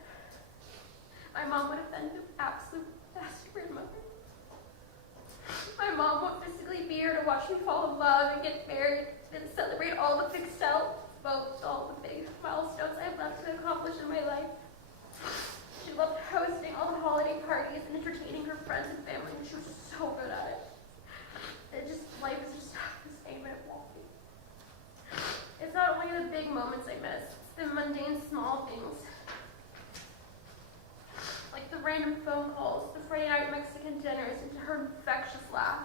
My mom would have been the absolute best grandmother. My mom won't physically be here to watch me fall in love and get married and celebrate all the big votes, all the big milestones I have left to accomplish in my life. She loved hosting all the holiday parties and entertaining her friends and family, and she was so good at it. Life is just the same and it won't be. It's not only the big moments I miss, it's the mundane small things. Like the random phone calls, the Friday night Mexican dinners, and her infectious laugh.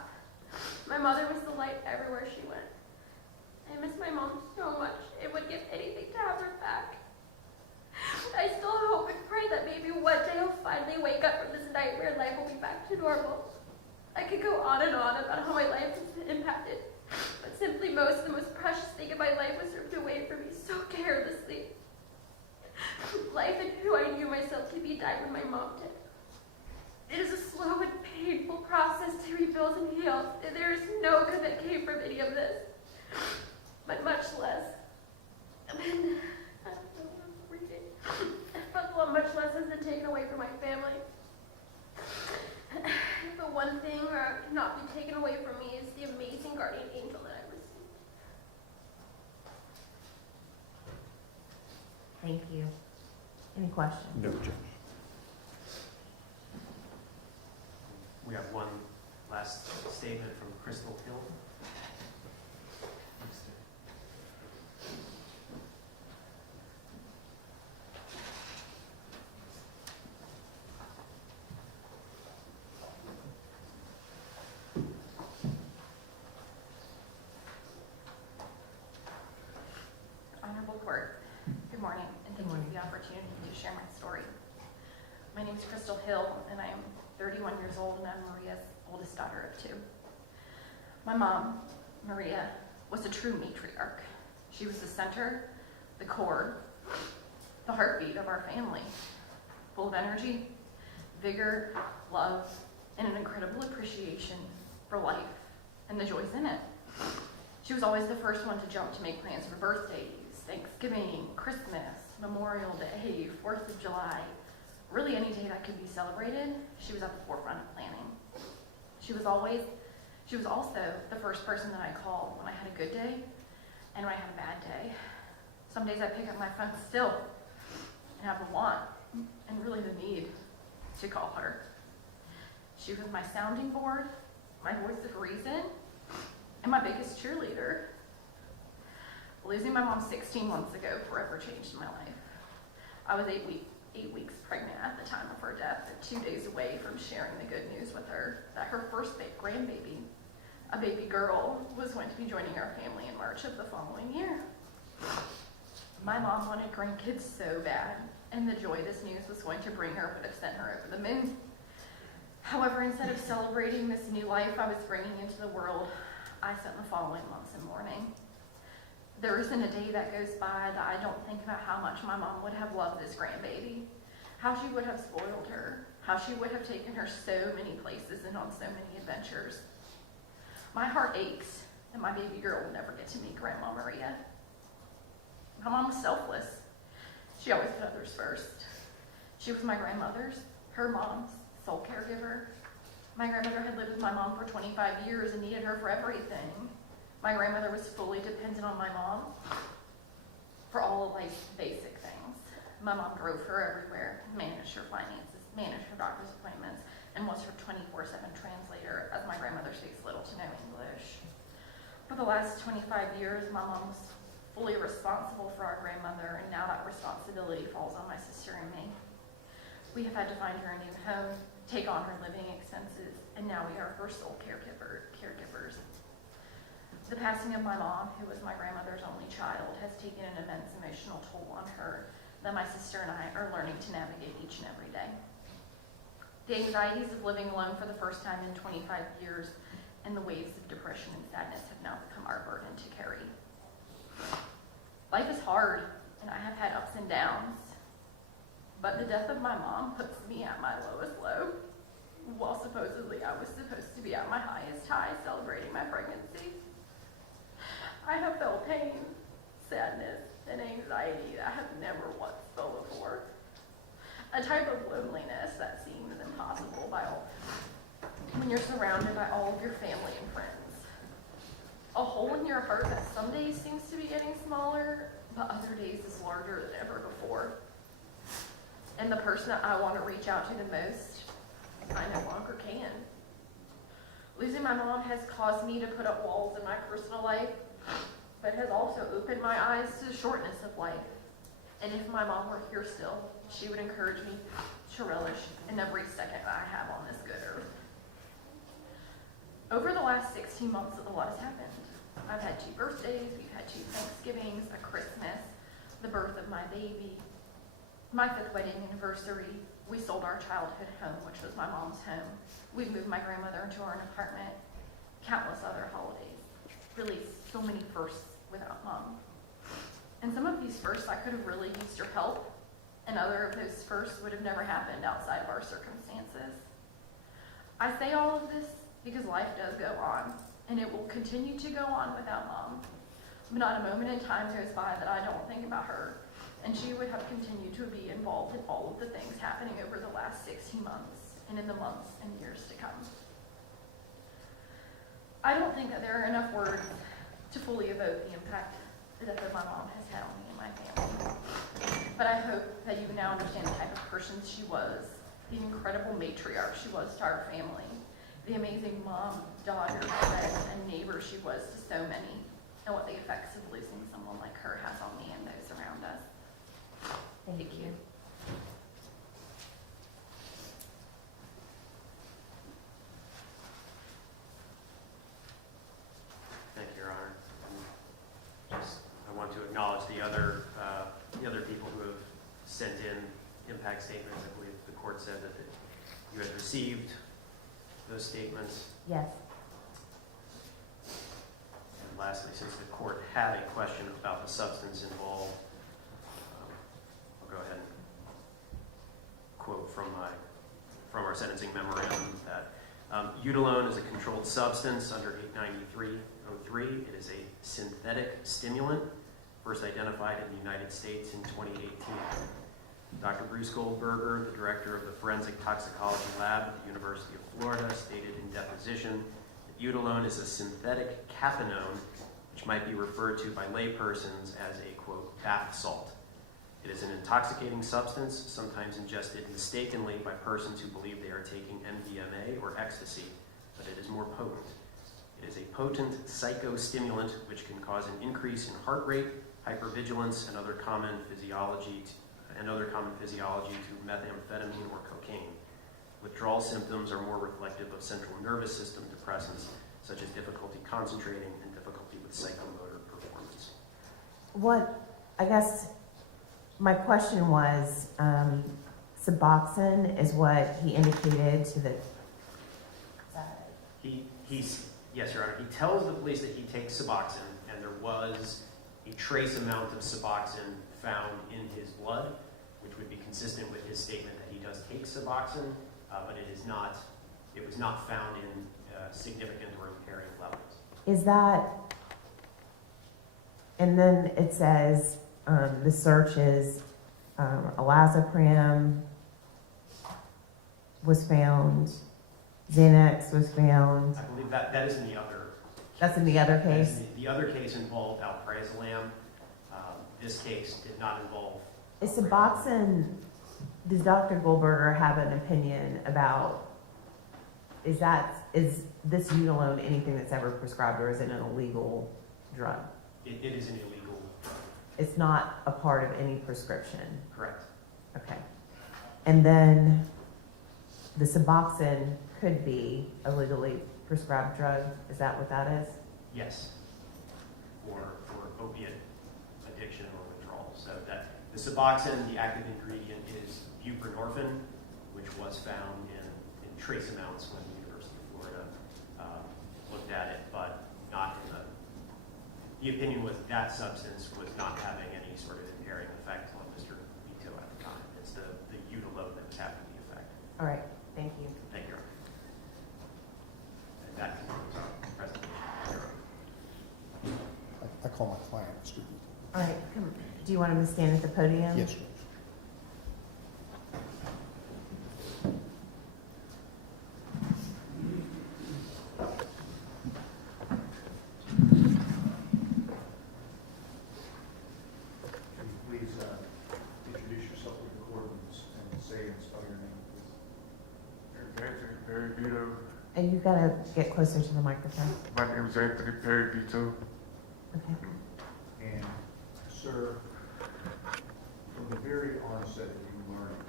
My mother was the light everywhere she went. I miss my mom so much, it would give anything to have her back. I still hope and pray that maybe one day I'll finally wake up from this nightmare and life will be back to normal. I could go on and on about how my life has been impacted, but simply the most precious thing in my life was stripped away from me so carelessly. Life and who I knew myself to be died when my mom did. It is a slow and painful process to rebuild and heal, and there is no good that came from any of this, but much less. Much less has been taken away from my family. The one thing that cannot be taken away from me is the amazing guardian angel that I received. Thank you. Any questions? No, Jim. We have one last statement from Crystal Hill. is Crystal Hill, and I am 31 years old, and I'm Maria's oldest daughter of 2. My mom, Maria, was a true matriarch. She was the center, the core, the heartbeat of our family, full of energy, vigor, love, and an incredible appreciation for life and the joys in it. She was always the first one to jump to make plans for birthdays, Thanksgiving, Christmas, Memorial Day, 4th of July. Really any day that could be celebrated, she was at the forefront of planning. She was also the first person that I called when I had a good day and when I had a bad day. Some days I pick up my phone still and have the want and really the need to call her. She was my sounding board, my voice of reason, and my biggest cheerleader. Losing my mom 16 months ago forever changed my life. I was 8 weeks pregnant at the time of her death, and 2 days away from sharing the good news with her that her first grandbaby, a baby girl, was going to be joining our family in March of the following year. My mom wanted grandkids so bad, and the joy this news was going to bring her would have sent her over the moon. However, instead of celebrating this new life I was bringing into the world, I spent the following months in mourning. There isn't a day that goes by that I don't think about how much my mom would have loved this grandbaby, how she would have spoiled her, how she would have taken her so many places and on so many adventures. My heart aches that my baby girl will never get to meet Grandma Maria. My mom was selfless. She always put others first. She was my grandmother's, her mom's, sole caregiver. My grandmother had lived with my mom for 25 years and needed her for everything. My grandmother was fully dependent on my mom for all of life's basic things. My mom drove her everywhere, managed her finances, managed her doctor's appointments, and was her 24/7 translator, as my grandmother speaks little to no English. For the last 25 years, my mom was fully responsible for our grandmother, and now that responsibility falls on my sister and me. We have had to find her a new home, take on her living expenses, and now we are her sole caregivers. The passing of my mom, who was my grandmother's only child, has taken an immense emotional toll on her that my sister and I are learning to navigate each and every day. The anxieties of living alone for the first time in 25 years and the waves of depression and sadness have now become our burden to carry. Life is hard, and I have had ups and downs, but the death of my mom puts me at my lowest low, while supposedly I was supposed to be at my highest high celebrating my pregnancy. I have felt pain, sadness, and anxiety that I have never once felt before. A type of loneliness that seems impossible when you're surrounded by all of your family and friends. A hole in your heart that some days seems to be getting smaller, but other days is larger than ever before. And the person that I want to reach out to the most, I no longer can. Losing my mom has caused me to put up walls in my personal life, but has also opened my eyes to the shortness of life. And if my mom were here still, she would encourage me to relish in every second that I have on this good earth. Over the last 16 months, a lot has happened. I've had 2 birthdays, we've had 2 Thanksgivings, a Christmas, the birth of my baby, my 5th wedding anniversary. We sold our childhood home, which was my mom's home. We moved my grandmother into our own apartment, countless other holidays. Really, so many firsts without mom. And some of these firsts I could have really used her help, and other of those firsts would have never happened outside of our circumstances. I say all of this because life does go on, and it will continue to go on without mom. But not a moment in time goes by that I don't think about her, and she would have continued to be involved in all of the things happening over the last 16 months, and in the months and years to come. I don't think that there are enough words to fully evoke the impact the death of my mom has had on me and my family. But I hope that you now understand the type of person she was, the incredible matriarch she was to our family, the amazing mom, daughter, friend, and neighbor she was to so many, and what the effects of losing someone like her has on me and those around us. Thank you. Thank you, Your Honor. I want to acknowledge the other people who have sent in impact statements. I believe the court court said that you had received those statements. Yes. And lastly, since the court had a question about the substance involved, I'll go ahead and quote from our sentencing memorandum that Eudalone is a controlled substance under 893.03. It is a synthetic stimulant, first identified in the United States in 2018. Dr. Bruce Goldberger, the director of the Forensic Toxicology Lab at the University of Florida, stated in deposition that Eudalone is a synthetic cathinone, which might be referred to by laypersons as a, quote, bath salt. It is an intoxicating substance, sometimes ingested mistakenly by persons who believe they are taking MDMA or ecstasy, but it is more potent. It is a potent psychostimulant which can cause an increase in heart rate, hypervigilance, and other common physiology to methamphetamine or cocaine. Withdrawal symptoms are more reflective of central nervous system depressants, such as difficulty concentrating and difficulty with psychomotor performance. I guess my question was, Suboxone is what he indicated to the. Yes, Your Honor. He tells the police that he takes Suboxone, and there was a trace amount of Suboxone found in his blood, which would be consistent with his statement that he does take Suboxone, but it was not found in significant or impairing levels. Is that, and then it says the search is Alazapram was found, Xanax was found. I believe that is in the other. That's in the other case? The other case involved alprazolam. This case did not involve. Is Suboxone, does Dr. Goldberger have an opinion about, is this Eudalone anything that's ever prescribed, or is it an illegal drug? It is an illegal drug. It's not a part of any prescription? Correct. Okay. And then the Suboxone could be a legally prescribed drug, is that what that is? Yes. For opiate addiction or withdrawal. So that the Suboxone, the active ingredient is buprenorphine, which was found in trace amounts when the University of Florida looked at it, but not in the opinion was that substance was not having any sort of impairing effect on Mr. Veto at the time. It's the Eudalone that was having the effect. All right, thank you. Thank you, Your Honor. And that concludes our presentation. I call my client, Mr. Veto. All right, do you want him to stand at the podium? Yes, sir. Please introduce yourself to the court and say and spell your name, please. Anthony Perry Veto. And you've got to get closer to the microphone. My name is Anthony Perry Veto. Okay. And, sir, from the very onset of you learning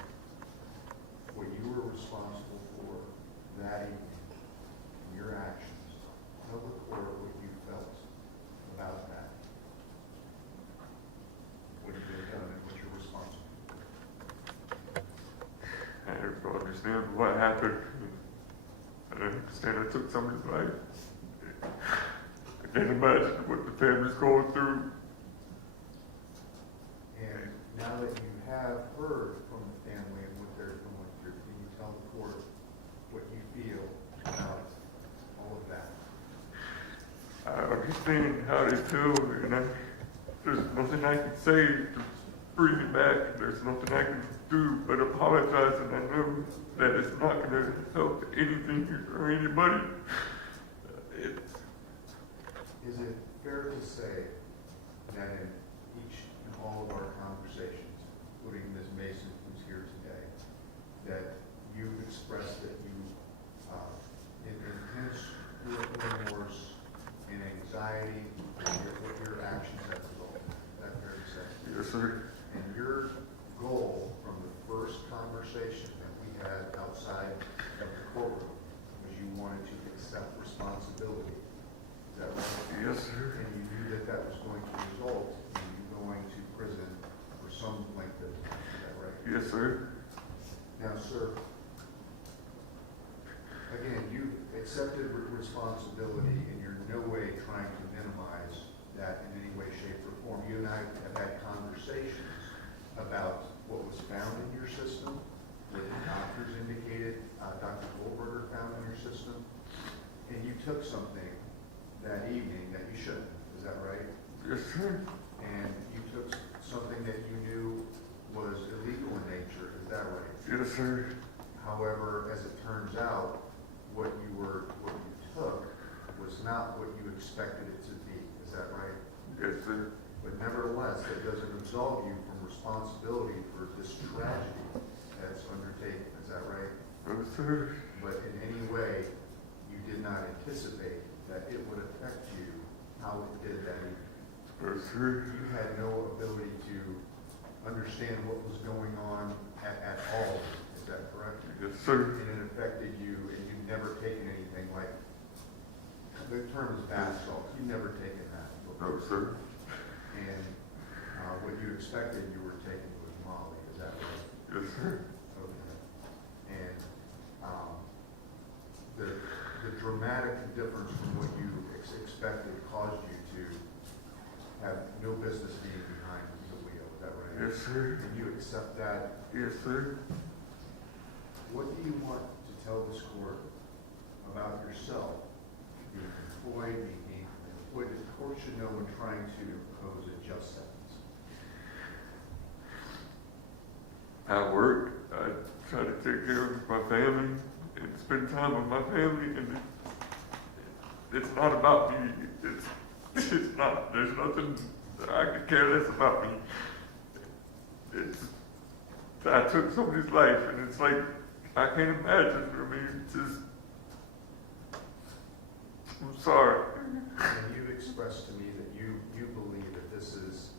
what you were responsible for that evening, and your actions, tell the court what you felt about that. What you had done and what you're responsible for. I don't understand what happened. I don't understand I took somebody's life. I can't imagine what the family's going through. And now that you have heard from the family and what they're going through, can you tell the court what you feel about all of that? I understand how they feel, and there's nothing I can say to bring it back. There's nothing I can do but apologize, and I know that it's not going to help anything or anybody. Is it fair to say that in each and all of our conversations, including Ms. Mason, who's here today, that you've expressed that you, in intense remorse and anxiety what your actions have resulted? Is that fair to say? Yes, sir. And your goal from the first conversation that we had outside of the courtroom was you wanted to accept responsibility. Is that right? Yes, sir. And you knew that that was going to result in you going to prison for some length of time. Is that right? Yes, sir. Now, sir, sir. and you took something that you knew was illegal in nature, is that right? Yes, sir. However, as it turns out, what you took was not what you expected it to be, is that right? Yes, sir. But nevertheless, that doesn't absolve you from responsibility for this tragedy that's undertaken, is that right? No, sir. But in any way, you did not anticipate that it would affect you how it did that evening. No, sir. You had no ability to understand what was going on at all, is that correct? Yes, sir. And it affected you, and you've never taken anything like, the term is bath salts, you've never taken that before. No, sir. And what you expected you were taking was Molly, is that right? Yes, sir. Okay. And the dramatic difference from what you expected caused you to have no business being behind the wheel, is that right? Yes, sir. And you accept that. Yes, sir. What do you want to tell this court about yourself being employed, what the court should know when trying to impose a just sentence? I work. I try to take care of my family and spend time with my family, and it's not about me. It's not. There's nothing that I could care less about me. I took somebody's life, and it's like, I can't imagine. I mean, it's just, I'm sorry. And you've expressed to me that you believe that this is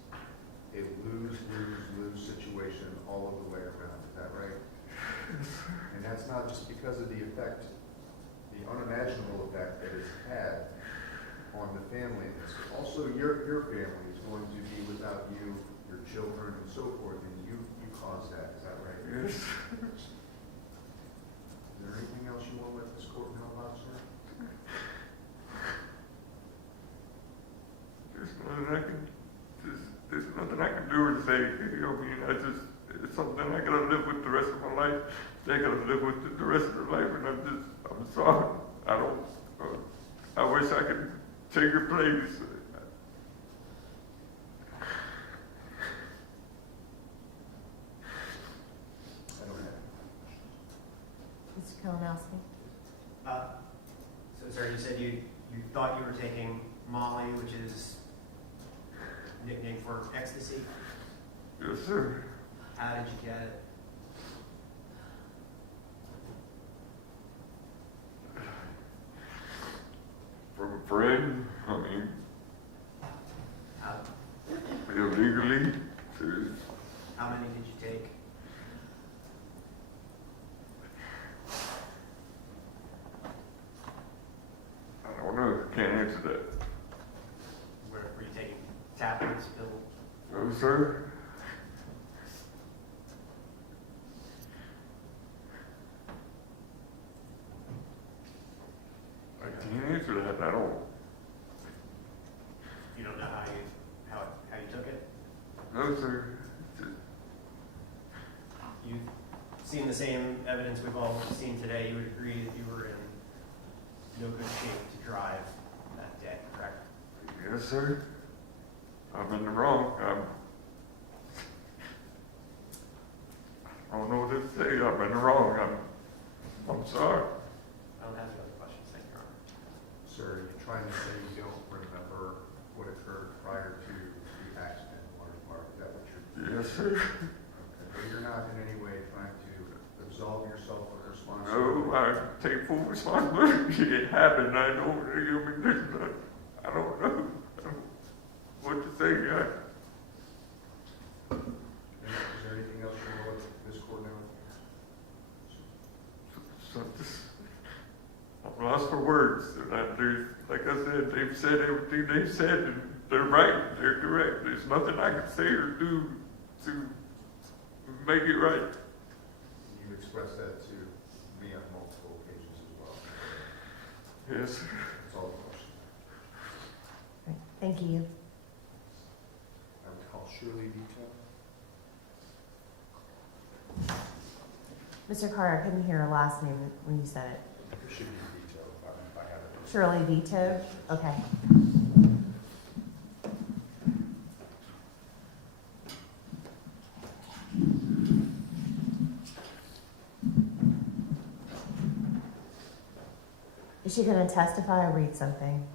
a lose-lose-lose situation all of the way around, is that right? And that's not just because of the effect, the unimaginable effect that it's had on the family. It's also your family is going to be without you, your children, and so forth, and you caused that, is that right? Yes. Is there anything else you want to let this court know about, sir? There's nothing I can do or say. You know what I mean? It's something I gotta live with the rest of my life. They gotta live with it the rest of their life, and I'm sorry. I wish I could take your place. I don't have any Mr. Kalinowski? So, sir, you said you thought you were taking Molly, which is nickname for ecstasy. Yes, sir. How did you get it? From a friend. I mean, How, illegally. how many did you take? I don't know. Can't answer that. Were you taking tablets, pills? No, sir. I can't answer that. I don't. You don't know how you took it? No, sir. You've seen the same evidence we've all seen today. You would agree that you were in no good shape to drive that day, correct? Yes, sir. I'm in the wrong. I don't know what to say. I'm in the wrong. I'm sorry. I don't have any other questions. Thank you, Your Honor. Sir, you're trying to say you don't remember what occurred prior to the accident in Water Park, is that what you're? Yes, sir. Okay. But you're not in any way trying to absolve yourself of responsibility? No, I take full responsibility. It happened. I don't. I don't know what to say. Is there anything else you want to let this court know? I'm lost for words. Like I said, they've said everything they've said, and they're right. They're correct. There's nothing I can say or do to make it right. You expressed that to me on multiple occasions as well. Yes, sir. That's all the question. Right. Thank you. I would call Shirley Veto. Mr. Carter, I couldn't hear her last name when you said it. It should be Veto if I have it. Shirley Veto? Okay. Is she gonna testify or read something?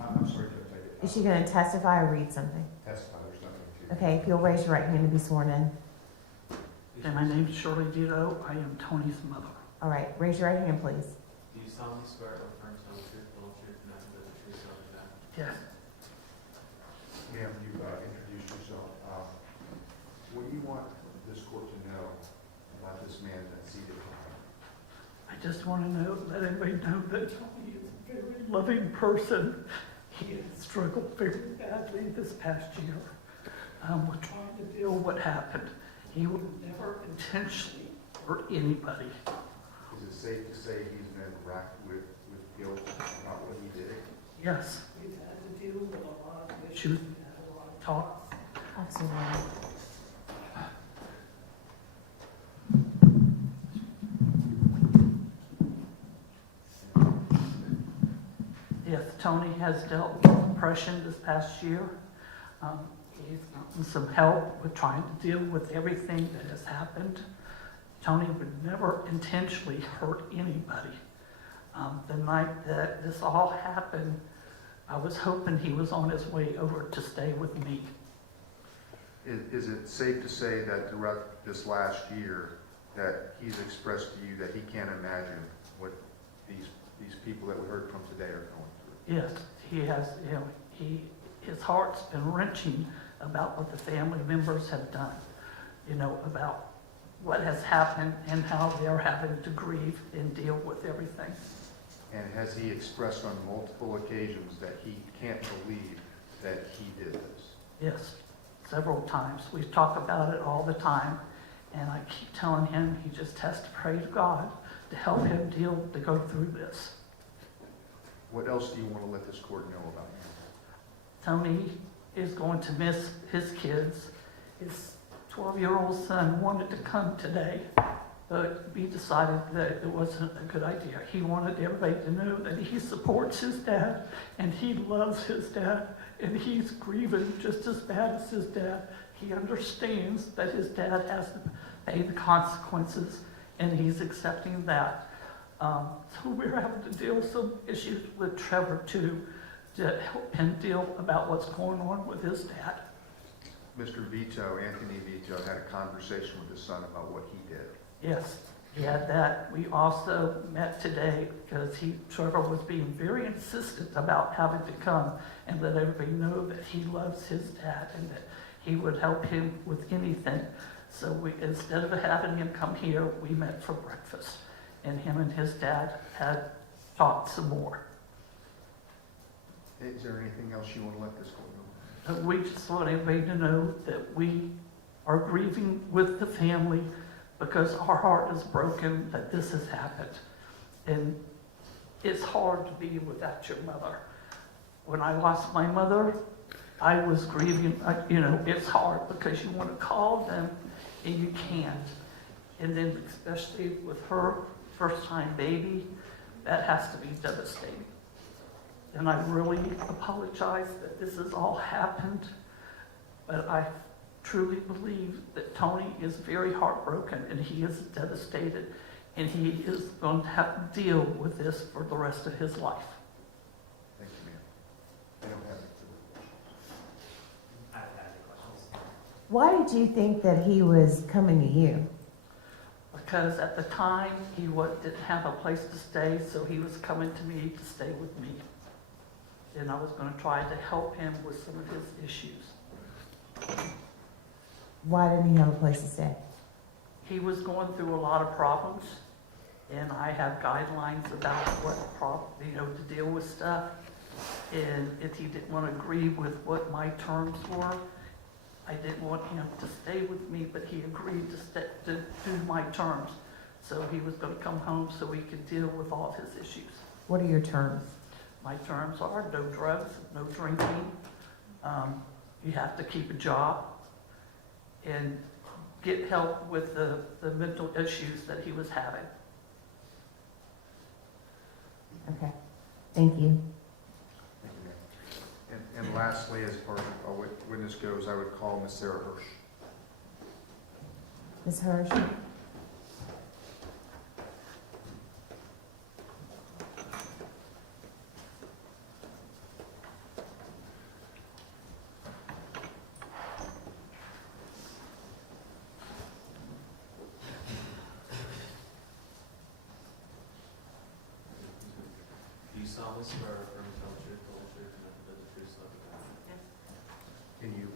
I'm sorry, Judge, Is she gonna testify or read something? testify, there's nothing to. Okay, if you'll raise your right hand to be sworn in. Okay, my name's Shirley D.U.I. I am Tony's mother. All right, raise your right hand, please. Do you solemnly swear or affirm to tell the truth, the whole truth, and nothing but the truth, so help you God? Yes. Ma'am, you introduced yourself. What do you want this court to know about this man that's seated behind? I just want to let everybody know that Tony is a very loving person. He has struggled very badly this past year with trying to deal with what happened. He would never intentionally hurt anybody. Is it safe to say he's been racked with guilt about what he did? Yes, we've had to deal with a lot of issues, we've had a lot of talks. Absolutely. Yes, Tony has dealt with depression this past year. He's gotten some help with trying to deal with everything that has happened. Tony would never intentionally hurt anybody. The night that this all happened, I was hoping he was on his way over to stay with me. Is it safe to say that throughout this last year that he's expressed to you that he can't imagine what these people that we heard from today are going through? Yes, he has, his heart's been wrenching about what the family members have done, about what has happened and how they're having to grieve and deal with everything. And has he expressed on multiple occasions that he can't believe that he did this? Yes, several times. We talk about it all the time, and I keep telling him he just has to pray to God to help him to go through this. What else do you want to let this court know about him? Tony is going to miss his kids. His 12-year-old son wanted to come today, but we decided that it wasn't a good idea. He wanted everybody to know that he supports his dad, and he loves his dad, and he's grieving just as bad as his dad. He understands that his dad has to pay the consequences, and he's accepting that. So we're having to deal with some issues with Trevor, too, to help him deal about what's going on with his dad. Mr. Veto, Anthony Veto, had a conversation with his son about what he did. Yes, he had that. We also met today because Trevor was being very insistent about having to come and let everybody know that he loves his dad and that he would help him with anything. So instead of having him come here, we met for breakfast, and him and his dad had talked some more. Is there anything else you want to let this court know? We just want everybody to know that we are grieving with the family because our heart is broken that this has happened. And it's hard to be without your mother. When I lost my mother, I was grieving. It's hard because you want to call them and you can't. And then especially with her first-time baby, that has to be devastating. And I really apologize that this has all happened, but I truly believe that Tony is very heartbroken and he is devastated, and he is going to have to deal with this for the rest of his life. Thank you, ma'am. I don't have any further questions. I've had any questions. Why did you think that he was coming to you? Because at the time, he didn't have a place to stay, so he was coming to me to stay with me. And I was going to try to help him with some of his issues. Why didn't he have a place to stay? He was going through a lot of problems, and I have guidelines about to deal with stuff. And if he didn't want to agree with what my terms were, I didn't want him to stay with me, but he agreed to do my terms. So he was going to come home so we could deal with all of his issues. What are your terms? My terms are no drugs, no drinking. You have to keep a job and get help with the mental issues that he was having. Okay, thank you. Thank you, ma'am. And lastly, as far as our witness goes, I would call Ms. Sarah Hirsch. Ms. Hirsch? you solemnly swear or affirm to tell the truth, the whole truth, and nothing but the truth, so help you God? Yes. Can you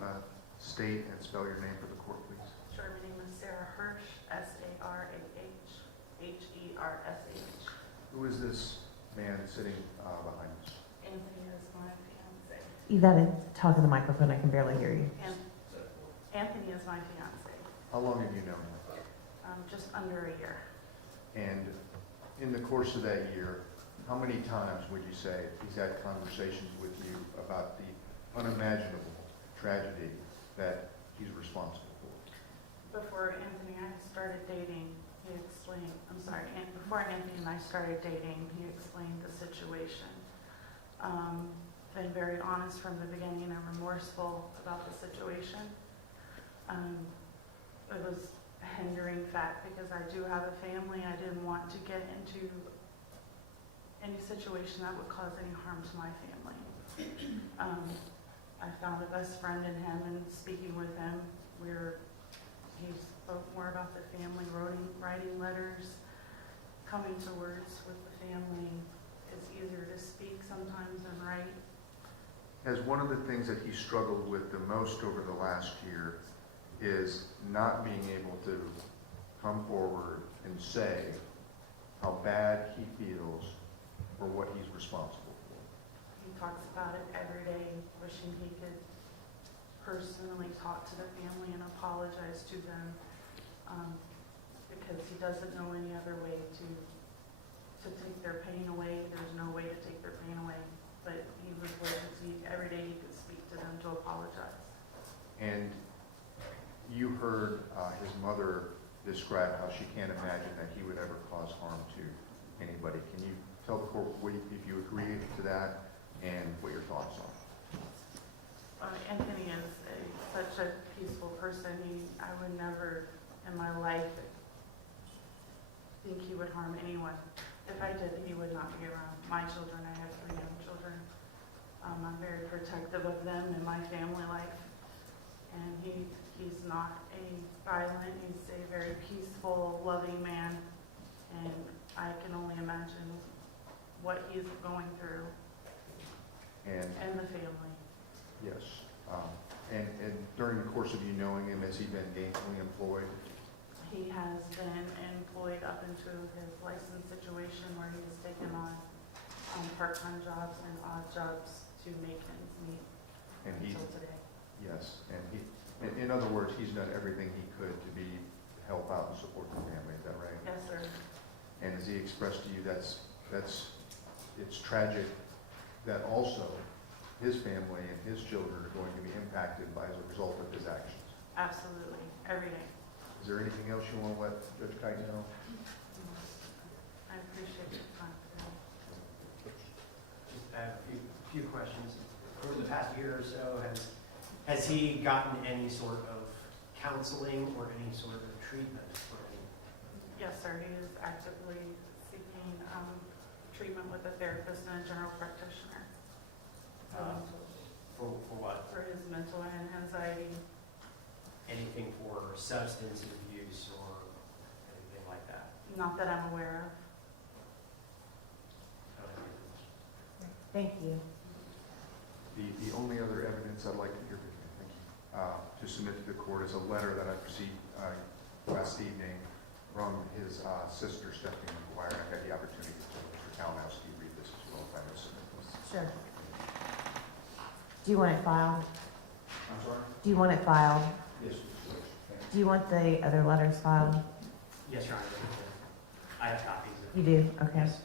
state and spell your name for the court, please? Sure, my name is Sarah Hirsch, S-A-R-A-H, H-E-R-S-H. Who is this man sitting behind us? Anthony is my fiance. You gotta talk in the microphone, I can barely hear you. Anthony is my fiance, How long have you known him? just under a year. And in the course of that year, how many times would you say he's had conversations with you about the unimaginable tragedy that he's responsible for? Before Anthony and I started dating, before Anthony and I started dating, he explained the situation. Been very honest from the beginning and remorseful about the situation. It was a hindering fact because I do have a family. I didn't want to get into any situation that would cause any harm to my family. I found a best friend in him, and speaking with him, he spoke more about the family, writing letters, coming to words with the family. It's easier to speak sometimes than write. Has one of the things that he struggled with the most over the last year is not being able to come forward and say how bad he feels for what he's responsible for? He talks about it every day, wishing he could personally talk to the family and apologize to them, because he doesn't know any other way to take their pain away. There's no way to take their pain away, but he was waiting every day he could speak to them to apologize. And you heard his mother describe how she can't imagine that he would ever cause harm to anybody. Can you tell the court if you agree to that and what your thoughts are? Anthony is such a peaceful person. I would never in my life think he would harm anyone. If I did, he would not be around my children. I have 3 young children. I'm very protective of them and my family life. And he's not a violent, he's a very peaceful, loving man. And I can only imagine what he's going through and the family. Yes. And during the course of you knowing him, has he been gainfully employed? He has been employed up into his license situation where he was taken on part-time jobs and odd jobs to make ends meet And he, until today. yes, and in other words, he's done everything he could to help out and support the family. Is that right? Yes, sir. And has he expressed to you it's tragic that also his family and his children are going to be impacted as a result of his actions? Absolutely, every day. Is there anything else you want to let Judge Kite know? I appreciate your time today. I have a few questions. Over the past year or so, has he gotten any sort of counseling or any sort of treatment for any? Yes, sir. He is actively seeking treatment with a therapist and a general practitioner. For what? For his mental and anxiety. Anything for substance abuse or anything like that? Not that I'm aware of. Thank you. The only other evidence I'd like to hear, thank you, to submit to the court is a letter that I received last evening from his sister, Stephanie McGuire. I had the opportunity to Mr. Townhouse to read this as well, if I may submit this. Sure. Do you want it filed? I'm sorry? Do you want it filed? Yes, please. Thank Do you want the other letters filed? Yes, Your Honor. I have copies of You do? Okay. Yes.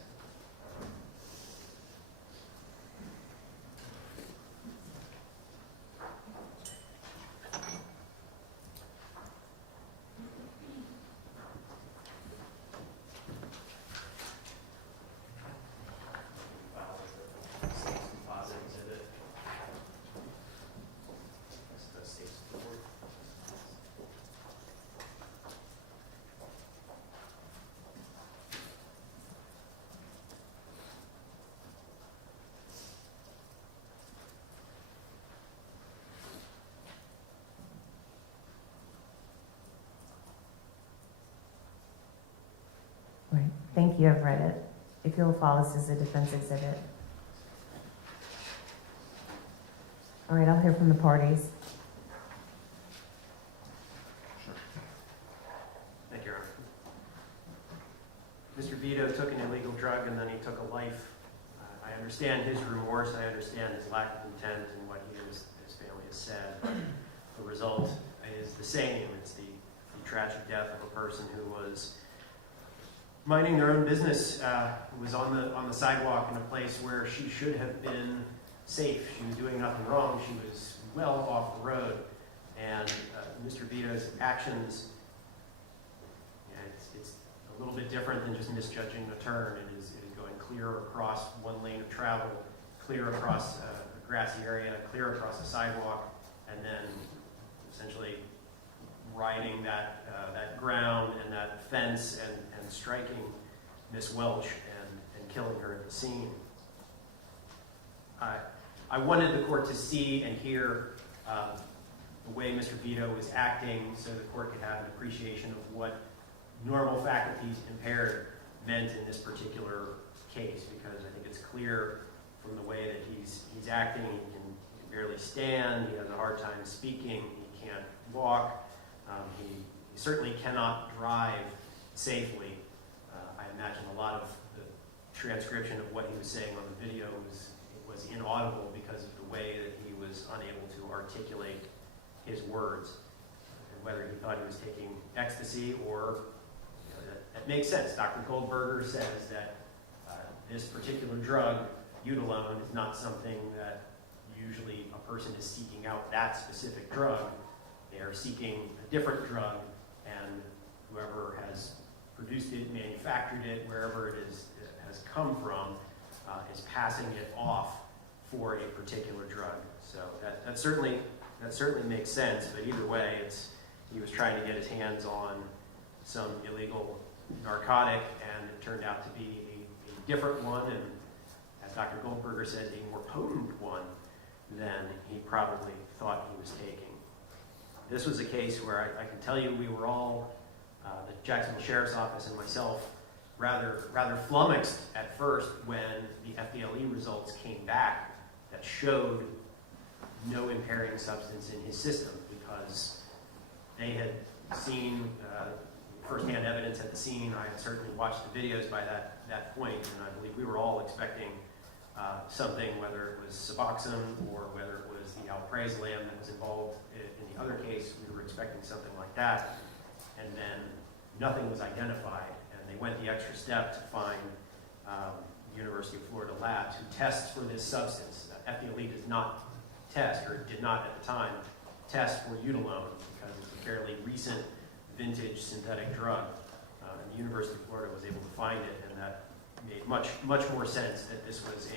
File as a state's deposit exhibit. That's the state's report. Right. Thank you. I've read it. If you'll file this as a defense exhibit. All right, I'll hear from the parties. Thank you, Your Honor. Mr. Veto took an illegal drug and then he took a life. I understand his remorse, I understand his lack of intent and what he and his family has said. The result is the same. It's the tragic death of a person who was minding their own business, who was on the sidewalk in a place where she should have been safe. She was doing nothing wrong. She was well off the road. And Mr. Vito's actions, it's a little bit different than just misjudging a turn. It is going clear across one lane of travel, clear across a grassy area, clear across a sidewalk, and then essentially riding that ground and that fence and striking Miss Welch and killing her at the scene. I wanted the court to see and hear the way Mr. Veto was acting so the court could have an appreciation of what normal faculties impaired meant in this particular case, because I think it's clear from the way that he's acting. He can barely stand, he has a hard time speaking, he can't walk, he certainly cannot drive safely. I imagine a lot of the transcription of what he was saying on the video was inaudible because of the way that he was unable to articulate his words, and whether he thought he was taking ecstasy or, that makes sense. Dr. Goldberger says that this particular drug, Utilone, is not something that usually a person is seeking out that specific drug. They are seeking a different drug, and whoever has produced it, manufactured it, wherever it has come from, is passing it off for a particular drug. So that certainly makes sense. But either way, he was trying to get his hands on some illegal narcotic, and it turned out to be a different one, and as Dr. Goldberger said, a more potent one than he probably thought he was taking. This was a case where I can tell you we were all, the Jacksonville Sheriff's Office and myself, rather flummoxed at first when the FDLE results came back that showed no impairing substance in his system, because they had seen firsthand evidence at the scene. I had certainly watched the videos by that point, and I believe we were all expecting something, whether it was Suboxone or whether it was the alprazolam that was involved in the other case. We were expecting something like that, and then nothing was identified, and they went the extra step to find the University of Florida labs who tests for this substance. FDLE does not test, or did not at the time, test for Utilone, because it's a fairly recent vintage synthetic drug. And the University of Florida was able to find it, and that made much more sense that this was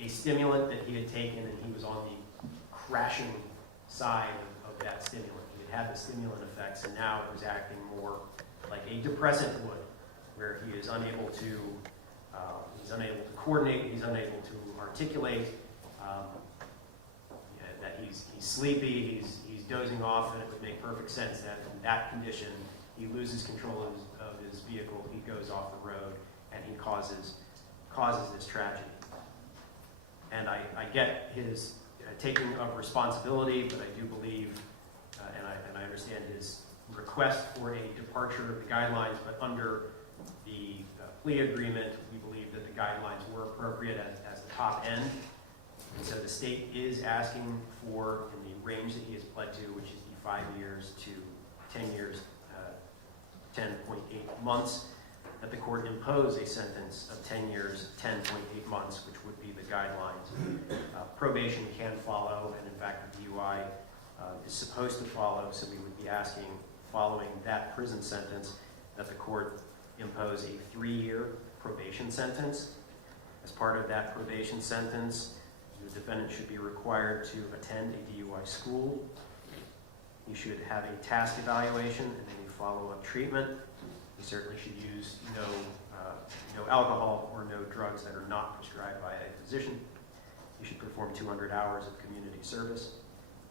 a stimulant that he had taken, and he was on the crashing side of that stimulant. He had the stimulant effects, and now it was acting more like a depressant would, where he is unable to coordinate, he's unable to articulate, that he's sleepy, he's dozing off, and it would make perfect sense that in that condition he loses control of his vehicle, he goes off the road, and he causes this tragedy. And I get his taking of responsibility, but I do believe, and I understand his request for a departure of the guidelines, but under the plea agreement, we believe that the guidelines were appropriate as the top end. And so the state is asking for, in the range that he has pled to, which is the 5 years to 10 years, 10.8 months, that the court impose a sentence of 10 years, 10.8 months, which would be the guidelines. Probation can follow, and in fact the D.U.I. Is supposed to follow, so we would be asking, following that prison sentence, that the court impose a 3-year probation sentence. As part of that probation sentence, the defendant should be required to attend a D.U.I. school. He should have a task evaluation and any follow-up treatment. He certainly should use no alcohol or no drugs that are not prescribed by a physician. He should perform 200 hours of community service.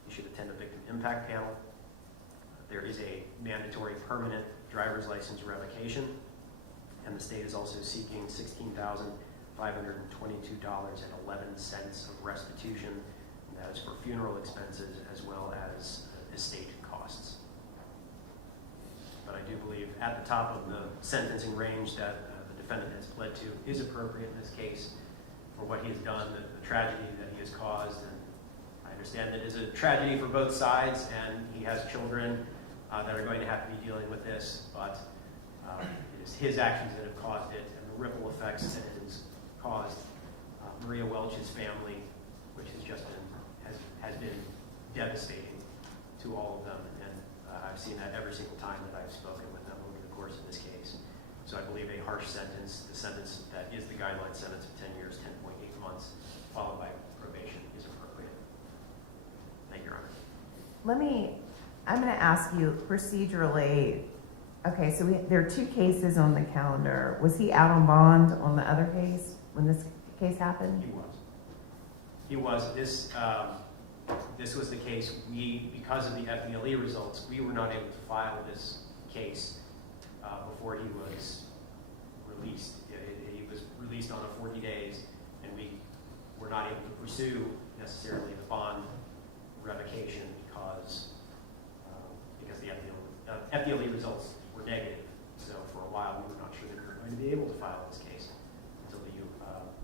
He should attend a victim impact panel. There is a mandatory permanent driver's license revocation, and the state is also seeking $16,522.11 of restitution, and that is for funeral expenses as well as estate costs. But I do believe at the top of the sentencing range that the defendant has pled to is appropriate in this case for what he has done, the tragedy that he has caused. And I understand that it is a tragedy for both sides, and he has children that are going to have to be dealing with this, but it is his actions that have caused it, and the ripple effects that it has caused Maria Welch's family, which has just been, has been devastating to all of them. And I've seen that every single time that I've spoken with them over the course of this case. So I believe a harsh sentence, the sentence that is the guideline sentence of 10 years, 10.8 months, followed by probation, is appropriate. Thank you, Your Honor. I'm going to ask you procedurally, okay, so there are 2 cases on the calendar. Was he out on bond on the other case when this case happened? He was. This was the case. Because of the FDLE results, we were not able to file this case before he was released. He was released on a 40 days, and we were not able to pursue necessarily the bond revocation because the FDLE results were negative. So for a while, we were not sure that we were going to be able to file this case until the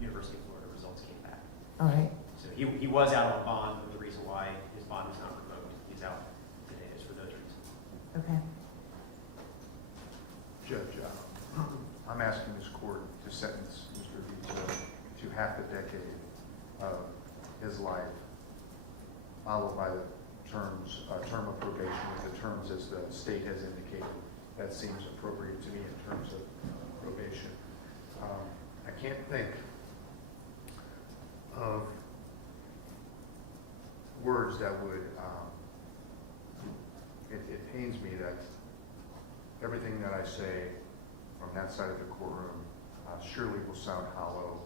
University of Florida results came back. All right. So he was out on bond, but the reason why his bond was not revoked, he's out today, is for those reasons. Okay. Judge, I'm asking this court to sentence Mr. Veto to half a decade of his life, followed by the term of probation with the terms as the state has indicated. That seems appropriate to me in terms of probation. I can't think of words that would, it pains me that everything that I say from that side of the courtroom surely will sound hollow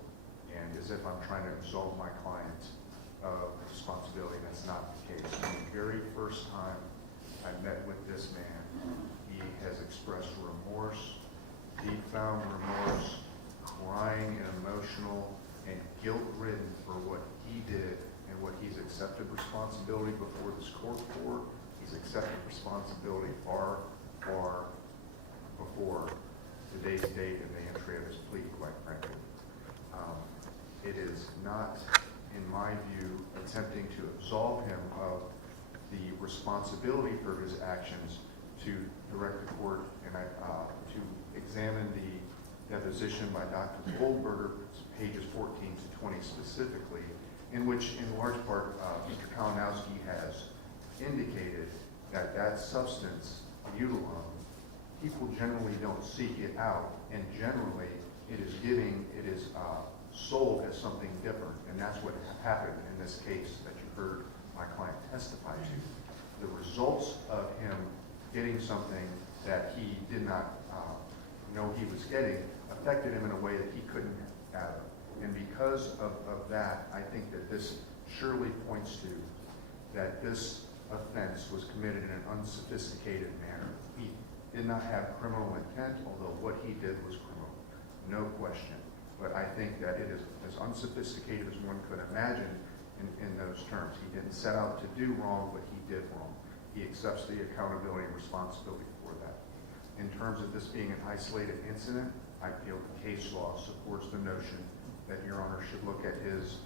and as if I'm trying to absolve my client of responsibility. That's not the case. From the very first time I met with this man, he has expressed remorse, deep-found remorse, crying and emotional and guilt-ridden for what he did and what he's accepted responsibility before this court for. He's accepted responsibility far, far before today's date and the entry of his plea, quite frankly. It is not, in my view, attempting to absolve him of the responsibility for his actions to direct the court and to examine the deposition by Dr. Goldberger, pages 14 to 20 specifically, in which in large part Mr. Kalinowski has indicated that that substance, Utilum, people generally don't seek it out, and generally it is sold as something different, and that's what happened in this case that you heard my client testify to. The results of him getting something that he did not know he was getting affected him in a way that he couldn't have. And because of that, I think that this surely points to that this offense was committed in an unsophisticated manner. He did not have criminal intent, although what he did was criminal, no question. But I think that it is as unsophisticated as one could imagine in those terms. He didn't set out to do wrong, but he did wrong. He accepts the accountability and responsibility for that. In terms of this being an isolated incident, I feel the case law supports the notion that Your Honor should look at his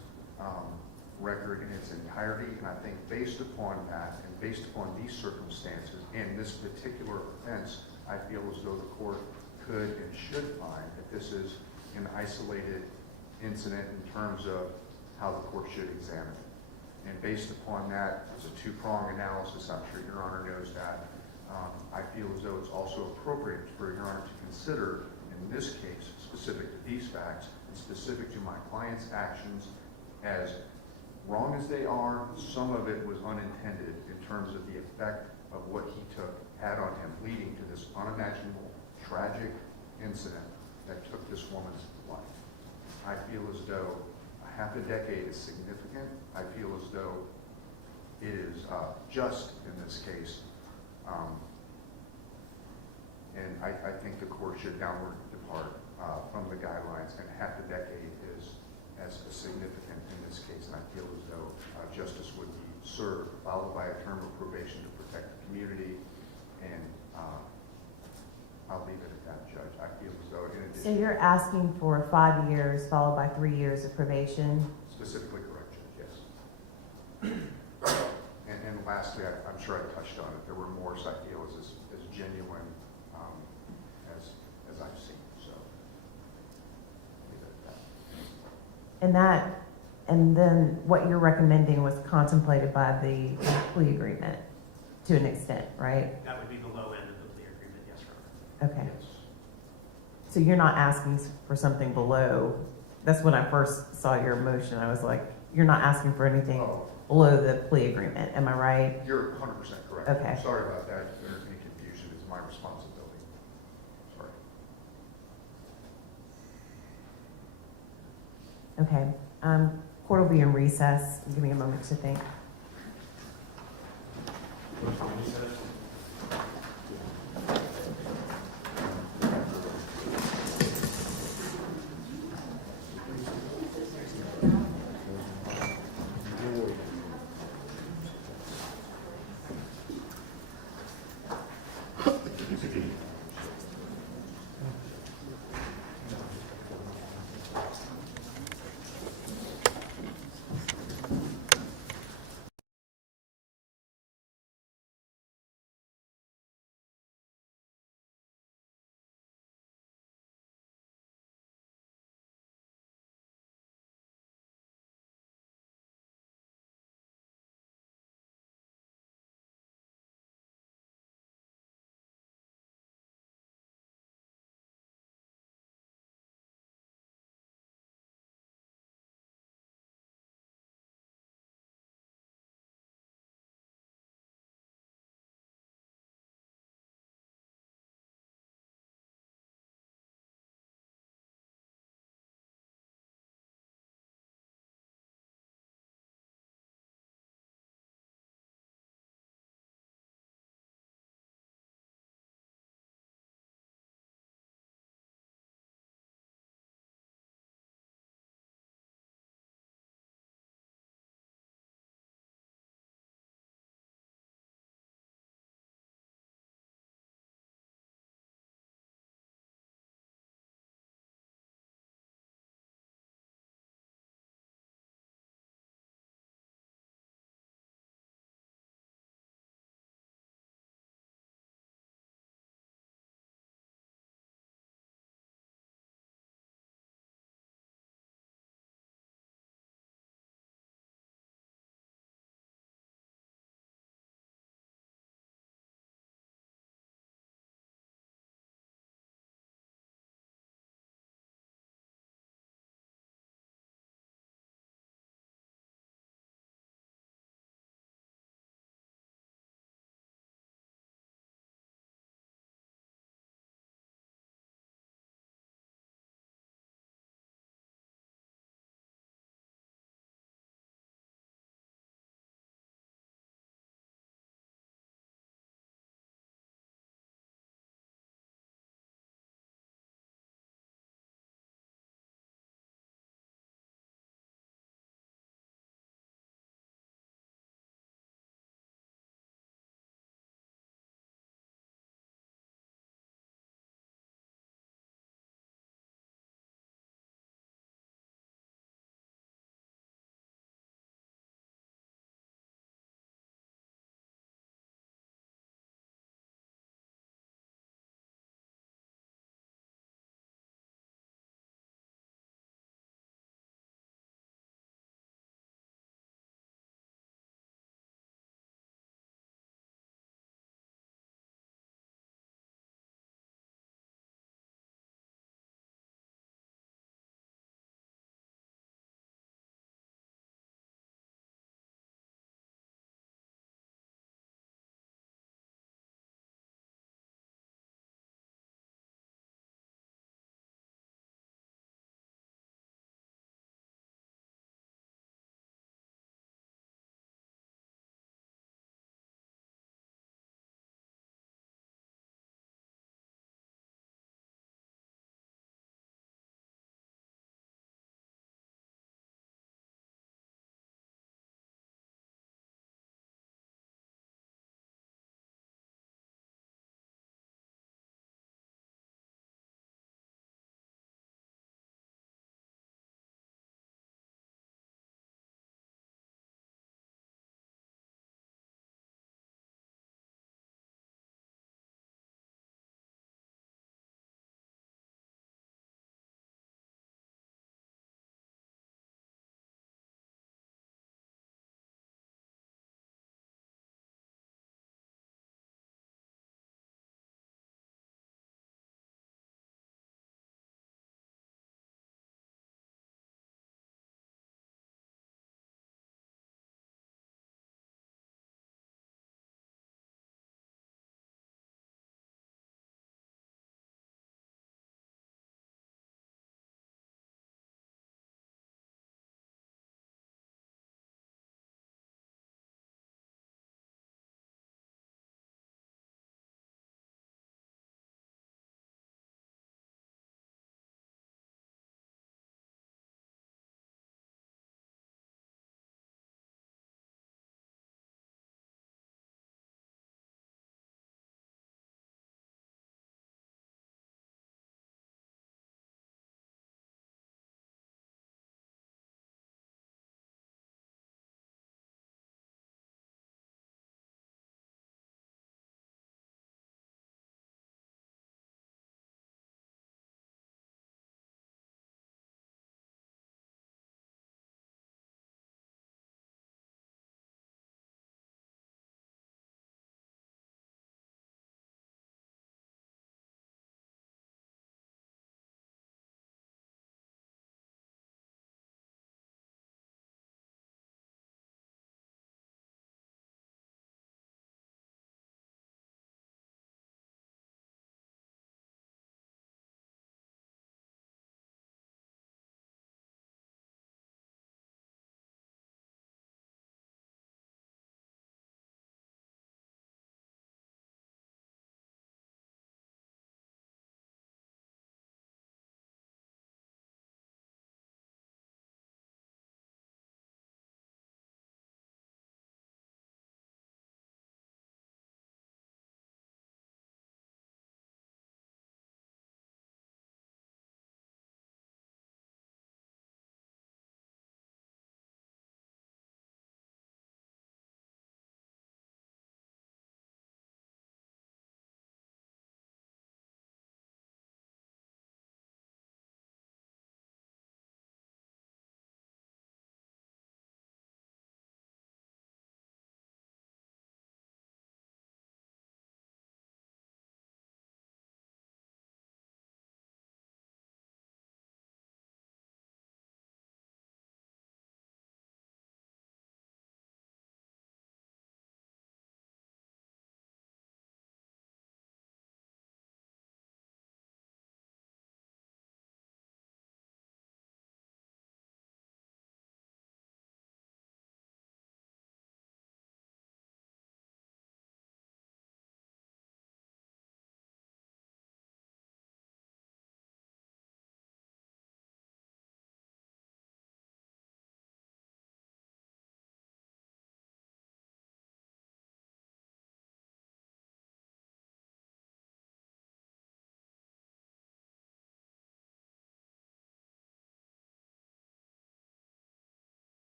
record in its entirety, and I think based upon that, and based upon these circumstances, and this particular offense, I feel as though the court could and should find that this is an isolated incident in terms of how the court should examine it. And based upon that, it's a two-pronged analysis. I'm sure Your Honor knows that. I feel as though it's also appropriate for Your Honor to consider, in this case, specific to these facts, and specific to my client's actions, as wrong as they are, some of it was unintended in terms of the effect of what he had on him, leading to this unimaginable, tragic incident that took this woman's life. I feel as though a half a decade is significant. I feel as though it is just in this case. And I think the court should downward depart from the guidelines, and half a decade is as significant in this case, and I feel as though justice would be served, followed by a term of probation to protect the community, and I'll leave it at that, Judge. I feel as though in So addition, you're asking for 5 years followed by 3 years of probation? specifically correct, Judge, yes. And lastly, I'm sure I touched on it, there were remorse I feel is as genuine as I've seen, so I'll leave it at that. And then what you're recommending was contemplated by the plea agreement to an extent, right? That would be the low end of the plea agreement, yes, Your Honor. Okay. Yes. So you're not asking for something below, that's when I first saw your motion, I was like, you're not asking for anything Oh, below the plea agreement, am I right? you're 100% correct. Okay. I'm sorry about that. If there's any confusion, it's my responsibility. Sorry. Okay, court will be in recess, give me a moment to think.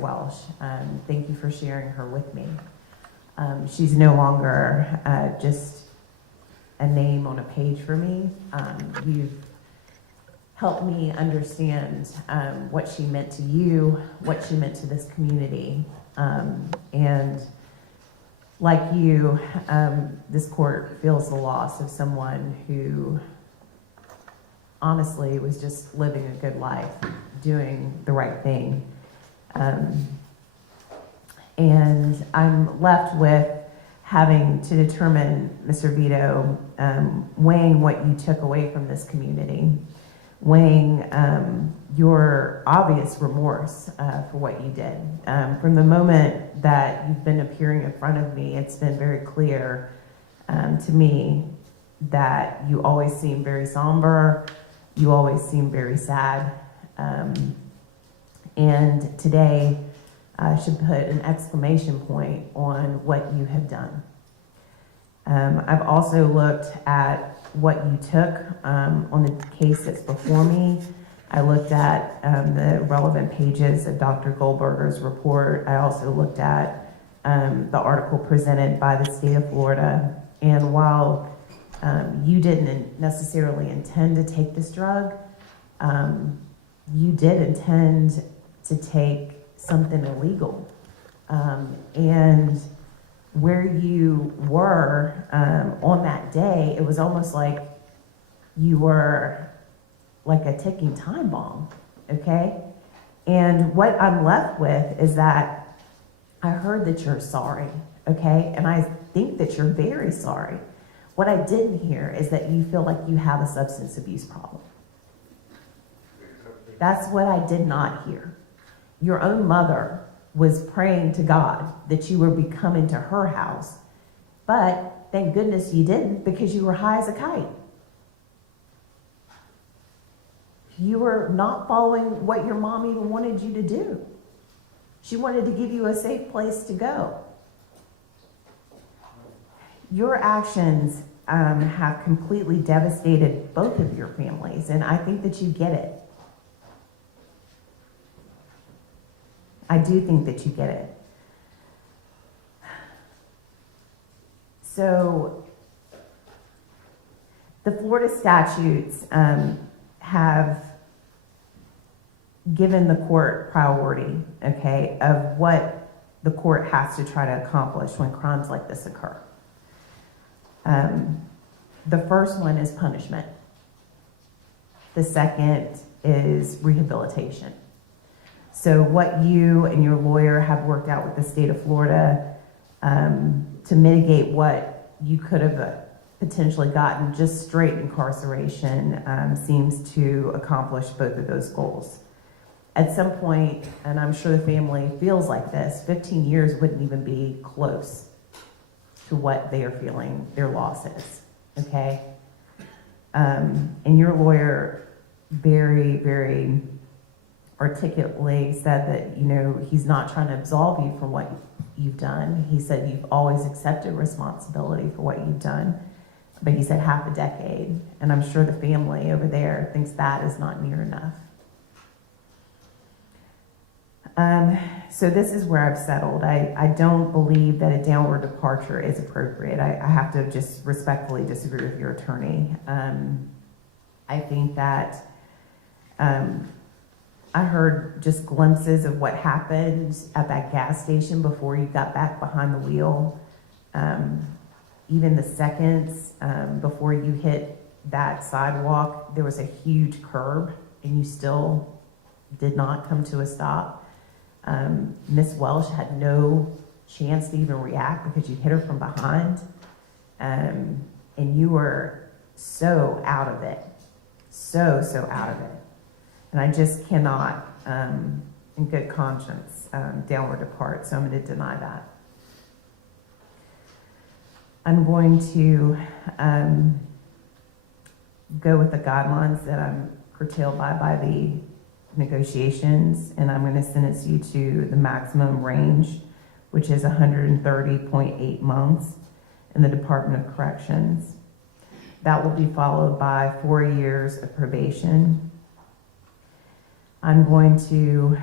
Welsh. Thank you for sharing her with me. She's no longer just a name on a page for me. You've helped me understand what she meant to you, what she meant to this community. And like you, this court feels the loss of someone who honestly was just living a good life, doing the right thing. And I'm left with having to determine, Mr. Veto, weighing what you took away from this community, weighing your obvious remorse for what you did. From the moment that you've been appearing in front of me, it's been very clear to me that you always seem very somber, you always seem very sad. And today should put an exclamation point on what you have done. I've also looked at what you took on the case that's before me. I looked at the relevant pages of Dr. Goldberger's report. I also looked at the article presented by the state of Florida. And while you didn't necessarily intend to take this drug, you did intend to take something illegal. And where you were on that day, it was almost like you were like a ticking time bomb, okay? And what I'm left with is that I heard that you're sorry, okay? And I think that you're very sorry. What I didn't hear is that you feel like you have a substance abuse problem. That's what I did not hear. Your own mother was praying to God that you would be coming to her house, but thank goodness you didn't, because you were high as a kite. You were not following what your mom even wanted you to do. She wanted to give you a safe place to go. Your actions have completely devastated both of your families, and I think that you get it. I do think that you get it. So, the Florida statutes have given the court priority, okay, of what the court has to try to accomplish when crimes like this occur. The first one is punishment. The second is rehabilitation. So what you and your lawyer have worked out with the state of Florida to mitigate what you could have potentially gotten just straight incarceration seems to accomplish both of those goals. At some point, and I'm sure the family feels like this, 15 years wouldn't even be close to what they are feeling their loss is, okay? And your lawyer very, very articulately said that, you know, he's not trying to absolve you from what you've done. He said you've always accepted responsibility for what you've done, but he said half a decade, and I'm sure the family over there thinks that is not near enough. So this is where I've settled. I don't believe that a downward departure is appropriate. I have to just respectfully disagree with your attorney. I think that I heard just glimpses of what happened at that gas station before you got back behind the wheel. Even the seconds before you hit that sidewalk, there was a huge curb and you still did not come to a stop. Miss Welsh had no chance to even react because you hit her from behind. And you were so out of it. So out of it. And I just cannot, in good conscience, downward depart, so I'm going to deny that. I'm going to go with the guidelines that I'm curtailed by the negotiations, and I'm going to sentence you to the maximum range, which is 130.8 months in the Department of Corrections. That will be followed by 4 years of probation. I'm going to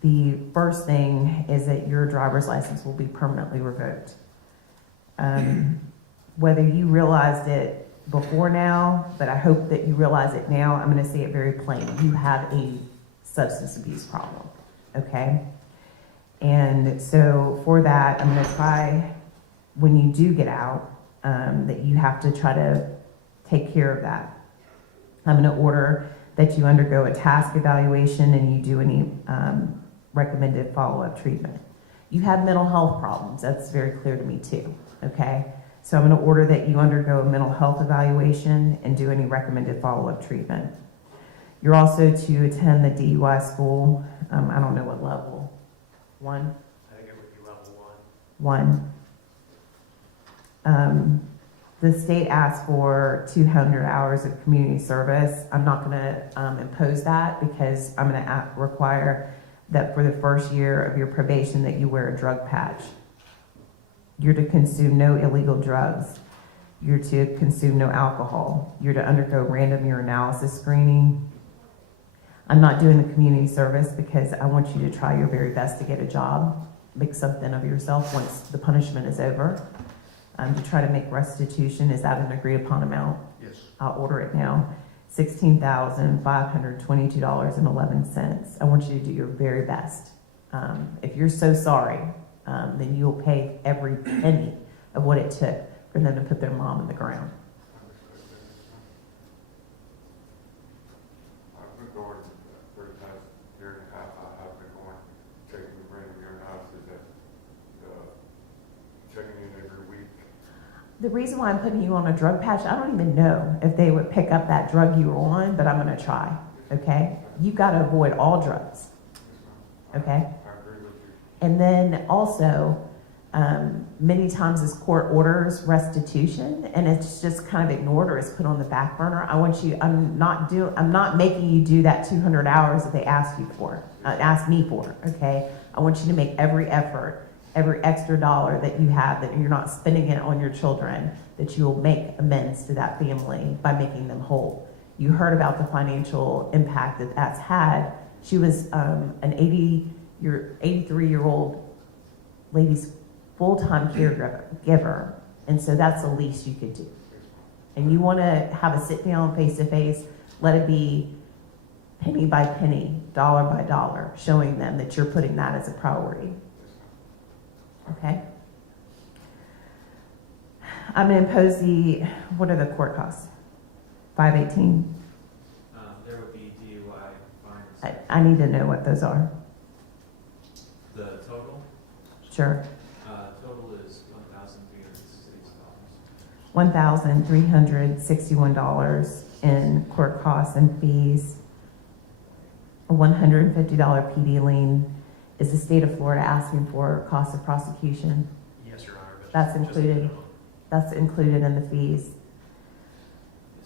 The first thing is that your driver's license will be permanently revoked. Whether you realized it before now, but I hope that you realize it now, I'm going to say it very plain. You have a substance abuse problem, okay? And so for that, I'm going to try, when you do get out, that you have to try to take care of that. I'm going to order that you undergo a task evaluation and you do any recommended follow-up treatment. You have mental health problems. That's very clear to me too, okay? So I'm going to order that you undergo a mental health evaluation and do any recommended follow-up treatment. You're also to attend the D.U.I school. I don't know what level. 1? I think it would be level 1. The state asks for 200 hours of community service. I'm not going to impose that because I'm going to require that for the first year of your probation that you wear a drug patch. You're to consume no illegal drugs. You're to consume no alcohol. You're to undergo random urinalysis screening. I'm not doing the community service because I want you to try your very best to get a job, make something of yourself once the punishment is over. To try to make restitution, is that an agreed upon amount? Yes. I'll order it now. $16,522.11. I want you to do your very best. If you're so sorry, then you'll pay every penny of what it took for them to put their mom in the ground. I've been going for the past year and a half. I have been going, taking random urinalysis and checking in every week. The reason why I'm putting you on a drug patch, I don't even know if they would pick up that drug you were on, but I'm going to try, okay? You've got to avoid all drugs, okay? I agree with you. And then also, many times this court orders restitution and it's just kind of ignored or it's put on the back burner. I'm not making you do that 200 hours that they asked me for, okay? I want you to make every effort, every extra dollar that you have, that you're not spending it on your children, that you will make amends to that family by making them whole. You heard about the financial impact that that's had. She was an 83-year-old lady's full-time caregiver, and so that's the least you could do. And you want to have a sit-down, face-to-face, let it be penny by penny, dollar by dollar, showing them that you're putting that as a priority. Okay? I'm going to impose what are the court costs? $518? There would be D.U.I fines. I need to know what those are. The total? Sure. Total is $1,361. $1,361 in court costs and fees. A $150 PD lien. Is the state of Florida asking for cost of prosecution? Yes, Your Honor. But That's just included. minimum. That's included in the fees.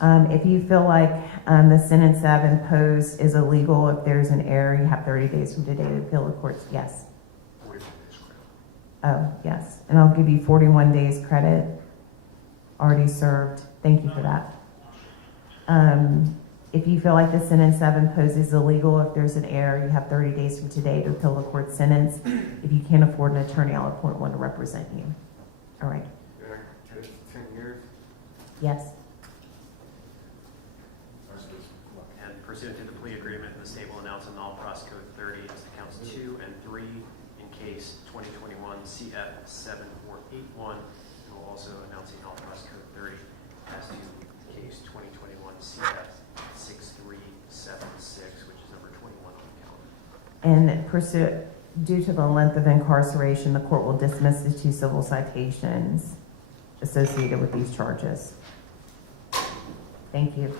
If you feel like the sentence that I've imposed is illegal, if there's an error, you have 30 days from today to appeal the courts. Yes. 41 days credit. Oh, yes. And I'll give you 41 days credit. Already served. Thank you for that. If you feel like the sentence that I've imposed is illegal, if there's an error, you have 30 days from today to appeal the court sentence. If you can't afford an attorney, I'll appoint one to represent you. All right. Yeah, it's 10 years. Yes. And pursuant to the plea agreement, the state will announce in All-Pros Code 30 as the counts 2 and 3 in case 2021 CF 7481, and will also announce in All-Pros Code 30 as to case 2021 CF 6376, which is number 21 on the calendar. And due to the length of incarceration, the court will dismiss the 2 civil citations associated with these charges. Thank you.